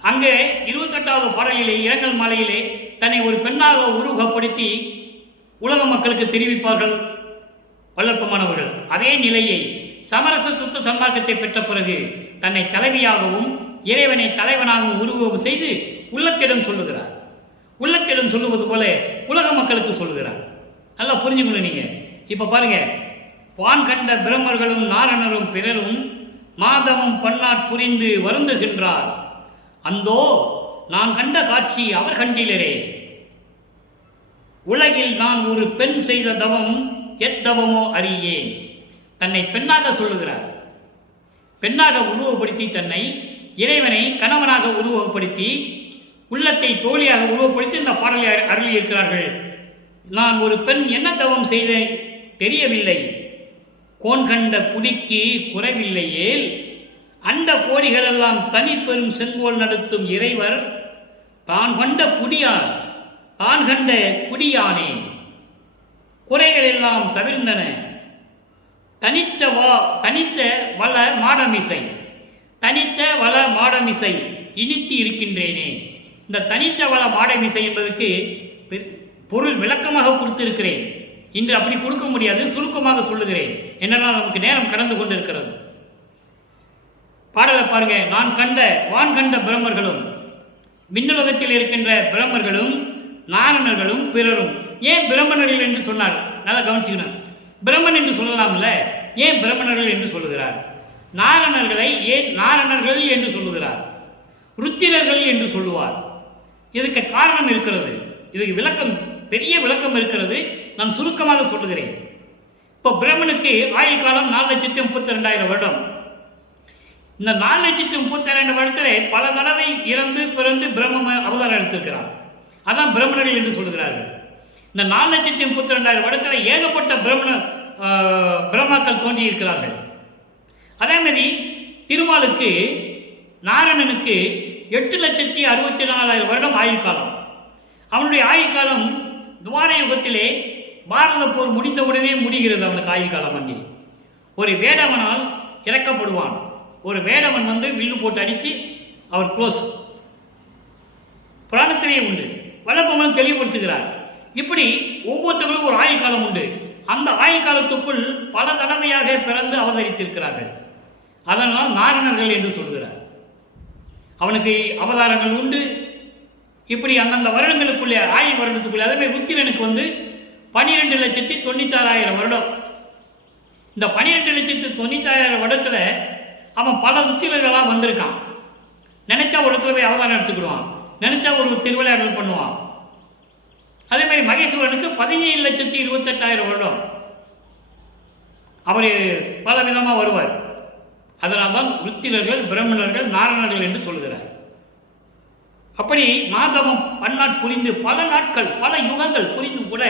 அங்கே 28வது பாடலிலே இரங்கல் மாலையிலே தன்னை ஒரு பெண்ணாக உருவகப்படுத்தி உலக மக்களுக்கு தெரிவிப்பார்கள் வல்லற்பமானவர்கள். அதே நிலையை சமரச சுத்த சன்மார்க்கத்தை பெற்ற பிறகு தன்னை தலைவியாகவும் இறைவனை தலைவனாகவும் உருவகம் செய்து உள்ளத்திடம் சொல்லுகிறார். உள்ளத்திடம் சொல்லுவது போல உலக மக்களுக்கு சொல்லுகிறார். நல்லா புரிஞ்சுக்கணும் நீங்க. இப்ப பாருங்க, வான் கண்ட பிரம்மர்களும் நாரணரும் பிறரும் மாதவம் பன்னாட் புரிந்து வருந்துகின்றார். அந்தோ நான் கண்ட காட்சி அவர் கண்டிலரே. உலகில் நான் ஒரு பெண் செய்த தவம் எத்தவமோ அறியேன். தன்னை பெண்ணாக சொல்லுகிறார். பெண்ணாக உருவப்படுத்தி தன்னை இறைவனை கணவனாக உருவப்படுத்தி உள்ளத்தை தோழியாக உருவப்படுத்தி இந்த பாடலை அருளி இருக்கிறார்கள். நான் ஒரு பெண் என்ன தவம் செய்தேன் தெரியவில்லை, கோன் கண்ட குடிக்கு குறைவில்லையேல் அண்ட கோடிகளெல்லாம் தனிப்பெரும் செங்கோல் நடத்தும் இறைவர் தான் கண்ட குடியான், தான் கண்ட குடியானேன், குறைகள் எல்லாம் தவிர்ந்தன, தனித்த வள மாடமிசை, தனித்த வள மாடமிசை இனித்து இருக்கின்றேனே. இந்த தனித்த வள மாடமிசை என்பதற்கு பொருள் விளக்கமாக கொடுத்திருக்கிறேன். இன்று அப்படி கொடுக்க முடியாது, சுருக்கமாக சொல்லுகிறேன். என்னெல்லாம் நமக்கு நேரம் கடந்து கொண்டிருக்கிறது. பாடலை பாருங்க. நான் கண்ட வான் கண்ட பிரம்மர்களும், விண்ணுலகத்தில் இருக்கின்ற பிரம்மர்களும் நாரணர்களும் பிறரும். ஏன் பிரம்மணர்கள் என்று சொன்னார்? நல்லா கவனிச்சுக்கணும். பிரம்மன் என்று சொல்லலாம்ல, ஏன் பிரம்மணர்கள் என்று சொல்லுகிறார்? நாரணர்களை ஏன் நாரணர்கள் என்று சொல்லுகிறார்? ருத்திரர்கள் என்று சொல்லுவார். இதுக்கு காரணம் இருக்கிறது. இதுக்கு விளக்கம், பெரிய விளக்கம் இருக்கிறது. நான் சுருக்கமாக சொல்லுகிறேன். இப்போ பிரம்மனுக்கு ஆயுள் காலம் 4,32,000 வருடம். இந்த 4,32,000 வருடத்தில் பல தடவை இறந்து பிறந்து பிரம்ம அவதாரம் எடுத்திருக்கிறார். அதான் பிரம்மணர்கள் என்று சொல்லுகிறார்கள். இந்த 4,32,000 வருடத்தில் ஏகப்பட்ட பிரம்மாக்கள் தோன்றி இருக்கிறார்கள். அதே மாதிரி திருமாலுக்கு நாரணனுக்கு 8,64,000 வருடம் ஆயுள் காலம். அவனுடைய ஆயுள் காலம் துவார யுகத்திலே பாரத போர் முடிந்தவுடனே முடிகிறது. அவனுக்கு ஆயுள் காலம். அங்கே ஒரு வேடவனால் இறக்கப்படுவான். ஒரு வேடவன் வந்து வில்லு போட்டு அடித்து அவர் க்ளோஸ். புராணத்திலே உண்டு. வல்லபெருமான் தெளிவுபடுத்துகிறார். இப்படி ஒவ்வொருத்தவர்களும் ஒரு ஆயுள் காலம் உண்டு. அந்த ஆயுள் காலத்துக்குள் பல தடவையாக பிறந்து அவதரித்திருக்கிறார்கள். அதனால் நாரணர்கள் என்று சொல்கிறார். அவனுக்கு அவதாரங்கள் உண்டு. இப்படி அந்தந்த வருடங்களுக்குள்ளே ஆயுள் வருடத்துக்குள்ளே. அதே மாதிரி ருத்திரனுக்கு வந்து 12,96,000 வருடம். இந்த 12,96,000 வருடத்தில் அவன் பல ருத்திரர்களாக வந்திருக்கான். நினைச்சா ஒரு இடத்துல போய் அவதாரம் எடுத்துக்கிடுவான், நினைச்சா ஒரு திருவிளையாடல் பண்ணுவான். அதே மாதிரி மகேஸ்வரனுக்கு 17,28,000 வருடம். அவர் பல விதமாக வருவார். அதனால்தான் ருத்திரர்கள் பிரம்மணர்கள் நாரணர்கள் என்று சொல்கிறார். அப்படி மாதவம் பன்னாட் புரிந்து பல நாட்கள் பல யுகங்கள் புரிந்து கூட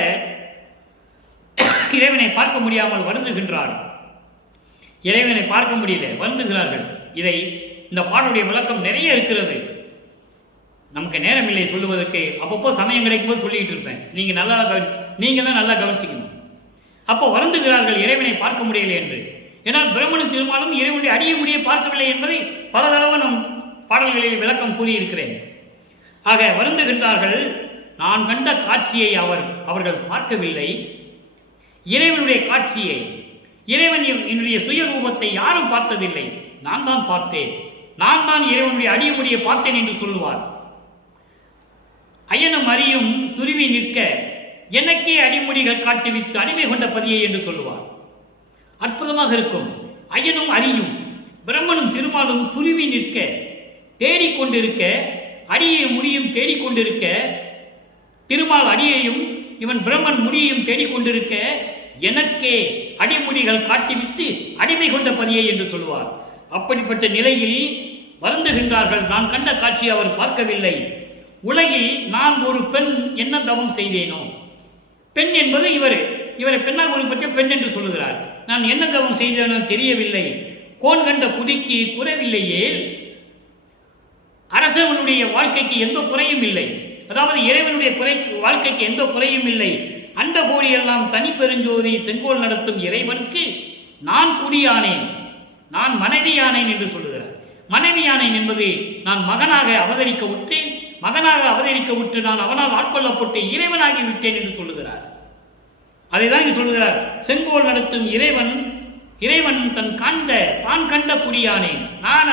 இறைவனை பார்க்க முடியாமல் வருந்துகின்றார். இறைவனை பார்க்க முடியல, வருந்துகிறார்கள். இதை இந்த பாடலுடைய விளக்கம் நிறைய இருக்கிறது. நமக்கு நேரம் இல்லை சொல்லுவதற்கு. அப்பப்போ சமயம் கிடைக்கும் போது சொல்லிட்டு இருப்பேன். நீங்க தான் நல்லா கவனிச்சிக்கணும். அப்போ வருந்துகிறார்கள் இறைவனை பார்க்க முடியலை என்று. ஏன்னால் பிரம்மனும் திருமாலும் இறைவனுடைய அடிய முடிய பார்க்கவில்லை என்பதை பல தடவை நம் பாடல்களில் விளக்கம் கூறியிருக்கிறேன். ஆக வருந்துகின்றார்கள். நான் கண்ட காட்சியை அவர்கள் பார்க்கவில்லை. இறைவனுடைய காட்சியை, இறைவன் என்னுடைய சுயரூபத்தை யாரும் பார்த்ததில்லை. நான் தான் பார்த்தேன். நான் தான் இறைவனுடைய அடிய முடிய பார்த்தேன் என்று சொல்லுவார். அயனும் அறியும் துருவி நிற்க எனக்கே அடிமுடிகள் காட்டுவித்து அடிமை கொண்ட பதியை என்று சொல்லுவார். அற்புதமாக இருக்கும். அயனும் அறியும் பிரம்மனும் திருமாலும் துருவி நிற்க, தேடிக்கொண்டிருக்க, அடியை முடியும் தேடிக்கொண்டிருக்க, திருமால் அடியையும் இவன் பிரம்மன் முடியையும் தேடிக்கொண்டிருக்க, எனக்கே அடிமுடிகள் காட்டிவித்து அடிமை கொண்ட பதியை என்று சொல்லுவார். அப்படிப்பட்ட நிலையில் வருந்துகின்றார்கள். நான் கண்ட காட்சியை அவர் பார்க்கவில்லை. உலகில் நான் ஒரு பெண் என்ன தவம் செய்தேனோ. பெண் என்பது இவரை பெண்ணாக ஒரு பட்ச பெண் என்று சொல்லுகிறார். நான் என்ன தவம் செய்தேனோ தெரியவில்லை. கோன் கண்ட குடிக்கு குறைவில்லையே. அரசவனுடைய வாழ்க்கைக்கு எந்த குறையும் இல்லை, அதாவது இறைவனுடைய வாழ்க்கைக்கு எந்த குறையும் இல்லை. அண்ட கோடியெல்லாம் தனிப்பெருஞ்சோதி செங்கோல் நடத்தும் இறைவனுக்கு நான் குடியானேன், நான் மனைவியானேன் என்று சொல்லுகிறார். மனைவியானேன் என்பது நான் மகனாக அவதரிக்க விட்டேன், மகனாக அவதரிக்க விட்டு நான் அவனால் ஆட்கொள்ளப்பட்டு இறைவனாகி விட்டேன் என்று சொல்லுகிறார். அதைதான் இங்கு சொல்லுகிறார். செங்கோல் நடத்தும் இறைவன் தான் கண்ட குடியானேன். நான்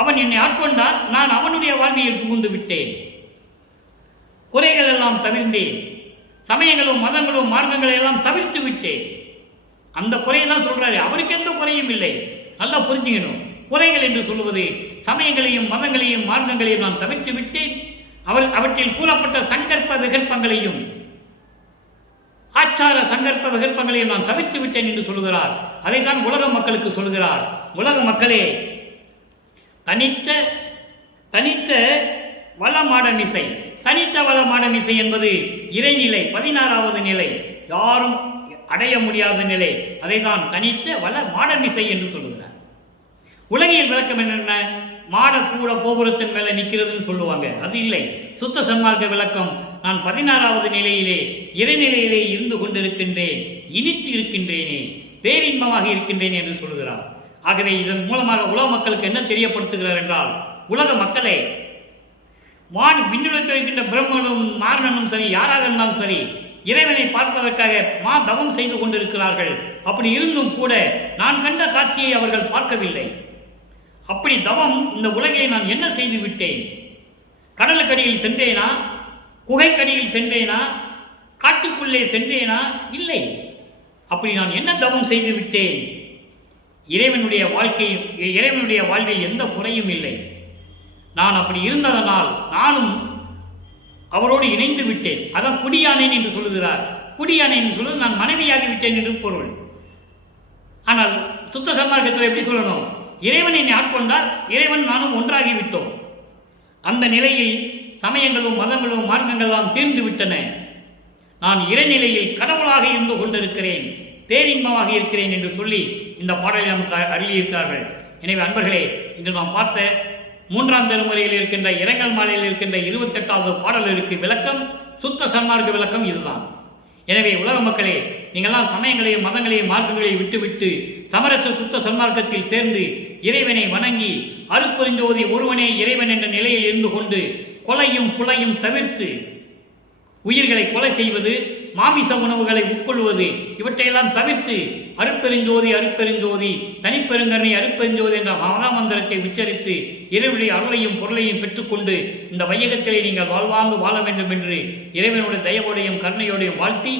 அவன் என்னை ஆட்கொண்டான், நான் அவனுடைய வாழ்வியில் புகுந்து விட்டேன். குறைகள் எல்லாம் தவிர்ந்தேன், சமயங்களும் மதங்களும் மார்க்கங்களை எல்லாம் தவிர்த்து விட்டேன். அந்த குறையெல்லாம் சொல்றாரு. அவருக்கு எந்த குறையும் இல்லை. நல்லா புரிஞ்சுக்கணும். குறைகள் என்று சொல்வது சமயங்களையும் மதங்களையும் மார்க்கங்களையும் நான் தவிர்த்து விட்டேன். அவற்றில் கூறப்பட்ட சங்கற்ப விகற்பங்களையும் ஆச்சார சங்கற்ப விகற்பங்களையும் நான் தவிர்த்து விட்டேன் என்று சொல்கிறார். அதைத்தான் உலக மக்களுக்கு சொல்கிறார். உலக மக்களே, தனித்த வளமாடமிசை, தனித்த வளமாடமிசை என்பது இறைநிலை, 16வது நிலை, யாரும் அடைய முடியாத நிலை. அதைதான் தனித்த வள மாடமிசை என்று சொல்லுகிறார். உலகியல் விளக்கம் என்னென்ன? மாட கூட கோபுரத்தின் மேல நிற்கிறதுன்னு சொல்லுவாங்க. அது இல்லை. சுத்த சன்மார்க்க விளக்கம், நான் 16வது நிலையிலே இறைநிலையிலே இருந்து கொண்டிருக்கின்றேன், இனித்து இருக்கின்றேனே, பேரின்பமாக இருக்கின்றேன் என்று சொல்லுகிறார். ஆகவே இதன் மூலமாக உலக மக்களுக்கு என்ன தெரியப்படுத்துகிறார் என்றால், உலக மக்களே, விண்ணுலகத்தில் இருக்கின்ற பிரம்மனும் மாரணனும் சரி, யாராக இருந்தாலும் சரி, இறைவனை பார்ப்பதற்காக தவம் செய்து கொண்டிருக்கிறார்கள். அப்படி இருந்தும் கூட நான் கண்ட காட்சியை அவர்கள் பார்க்கவில்லை. அப்படி தவம் இந்த உலகை நான் என்ன செய்து விட்டேன்? கடலுக்கடியில் சென்றேனா? குகைக்கடியில் சென்றேனா? காட்டுக்குள்ளே சென்றேனா? இல்லை. அப்படி நான் என்ன தவம் செய்து விட்டேன்? இறைவனுடைய வாழ்வில் எந்த குறையும் இல்லை. நான் அப்படி இருந்ததனால் நானும் அவரோடு இணைந்து விட்டேன். அதான் குடியானேன் என்று சொல்லுகிறார். குடியானேன் என்று சொல்வது நான் மனைவியாகி விட்டேன் என்று பொருள். ஆனால் சுத்த சன்மார்க்கத்தில் எப்படி சொல்லணும்? இறைவன் என்னை ஆட்கொண்டால் இறைவன் நானும் ஒன்றாகிவிட்டோம். அந்த நிலையில் சமயங்களும் மதங்களும் மார்க்கங்களெல்லாம் தீர்ந்து விட்டன. நான் இறைநிலையில் கடவுளாக இருந்து கொண்டிருக்கிறேன், பேரின்பமாக இருக்கிறேன் என்று சொல்லி இந்த பாடலை நமக்கு அருளியிருக்கிறார்கள். எனவே அன்பர்களே, இன்று நாம் பார்த்த 3ஆம் திருமுறையில் இருக்கின்ற இரங்கல் மாலையில் இருக்கின்ற 28வது பாடலுக்கு விளக்கம், சுத்த சன்மார்க்க விளக்கம் இதுதான். எனவே உலக மக்களே, நீங்கள்லாம் சமயங்களையும் மதங்களையும் மார்க்கங்களையும் விட்டுவிட்டு சமரச சுத்த சன்மார்க்கத்தில் சேர்ந்து இறைவனை வணங்கி அருட்பெருஞ்சோதி ஒருவனே இறைவன் என்ற நிலையில் இருந்து கொண்டு கொலையும் புலையும் தவிர்த்து உயிர்களை கொலை செய்வது, மாமிச உணவுகளை உட்கொள்வது, இவற்றையெல்லாம் தவிர்த்து அருட்பெருஞ்சோதி அருட்பெருஞ்சோதி தனிப்பெருங்கருணை அருட்பெருஞ்சோதி என்ற மகாமந்திரத்தை உச்சரித்து இறைவனுடைய அருளையும் பொருளையும் பெற்றுக்கொண்டு இந்த வையகத்திலே நீங்கள் வாழ்வாங்கு வாழ வேண்டும் என்று இறைவனுடைய தயவோடையும் கருணையோடையும் வாழ்த்தி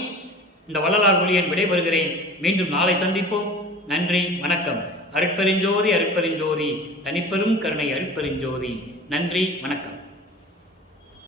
இந்த வள்ளலார் ஒளியன் விடைபெறுகிறேன். மீண்டும் நாளை சந்திப்போம். நன்றி, வணக்கம். அருட்பெருஞ்சோதி அருட்பெருஞ்சோதி தனிப்பெரும் கருணை அருட்பெருஞ்சோதி. நன்றி, வணக்கம்.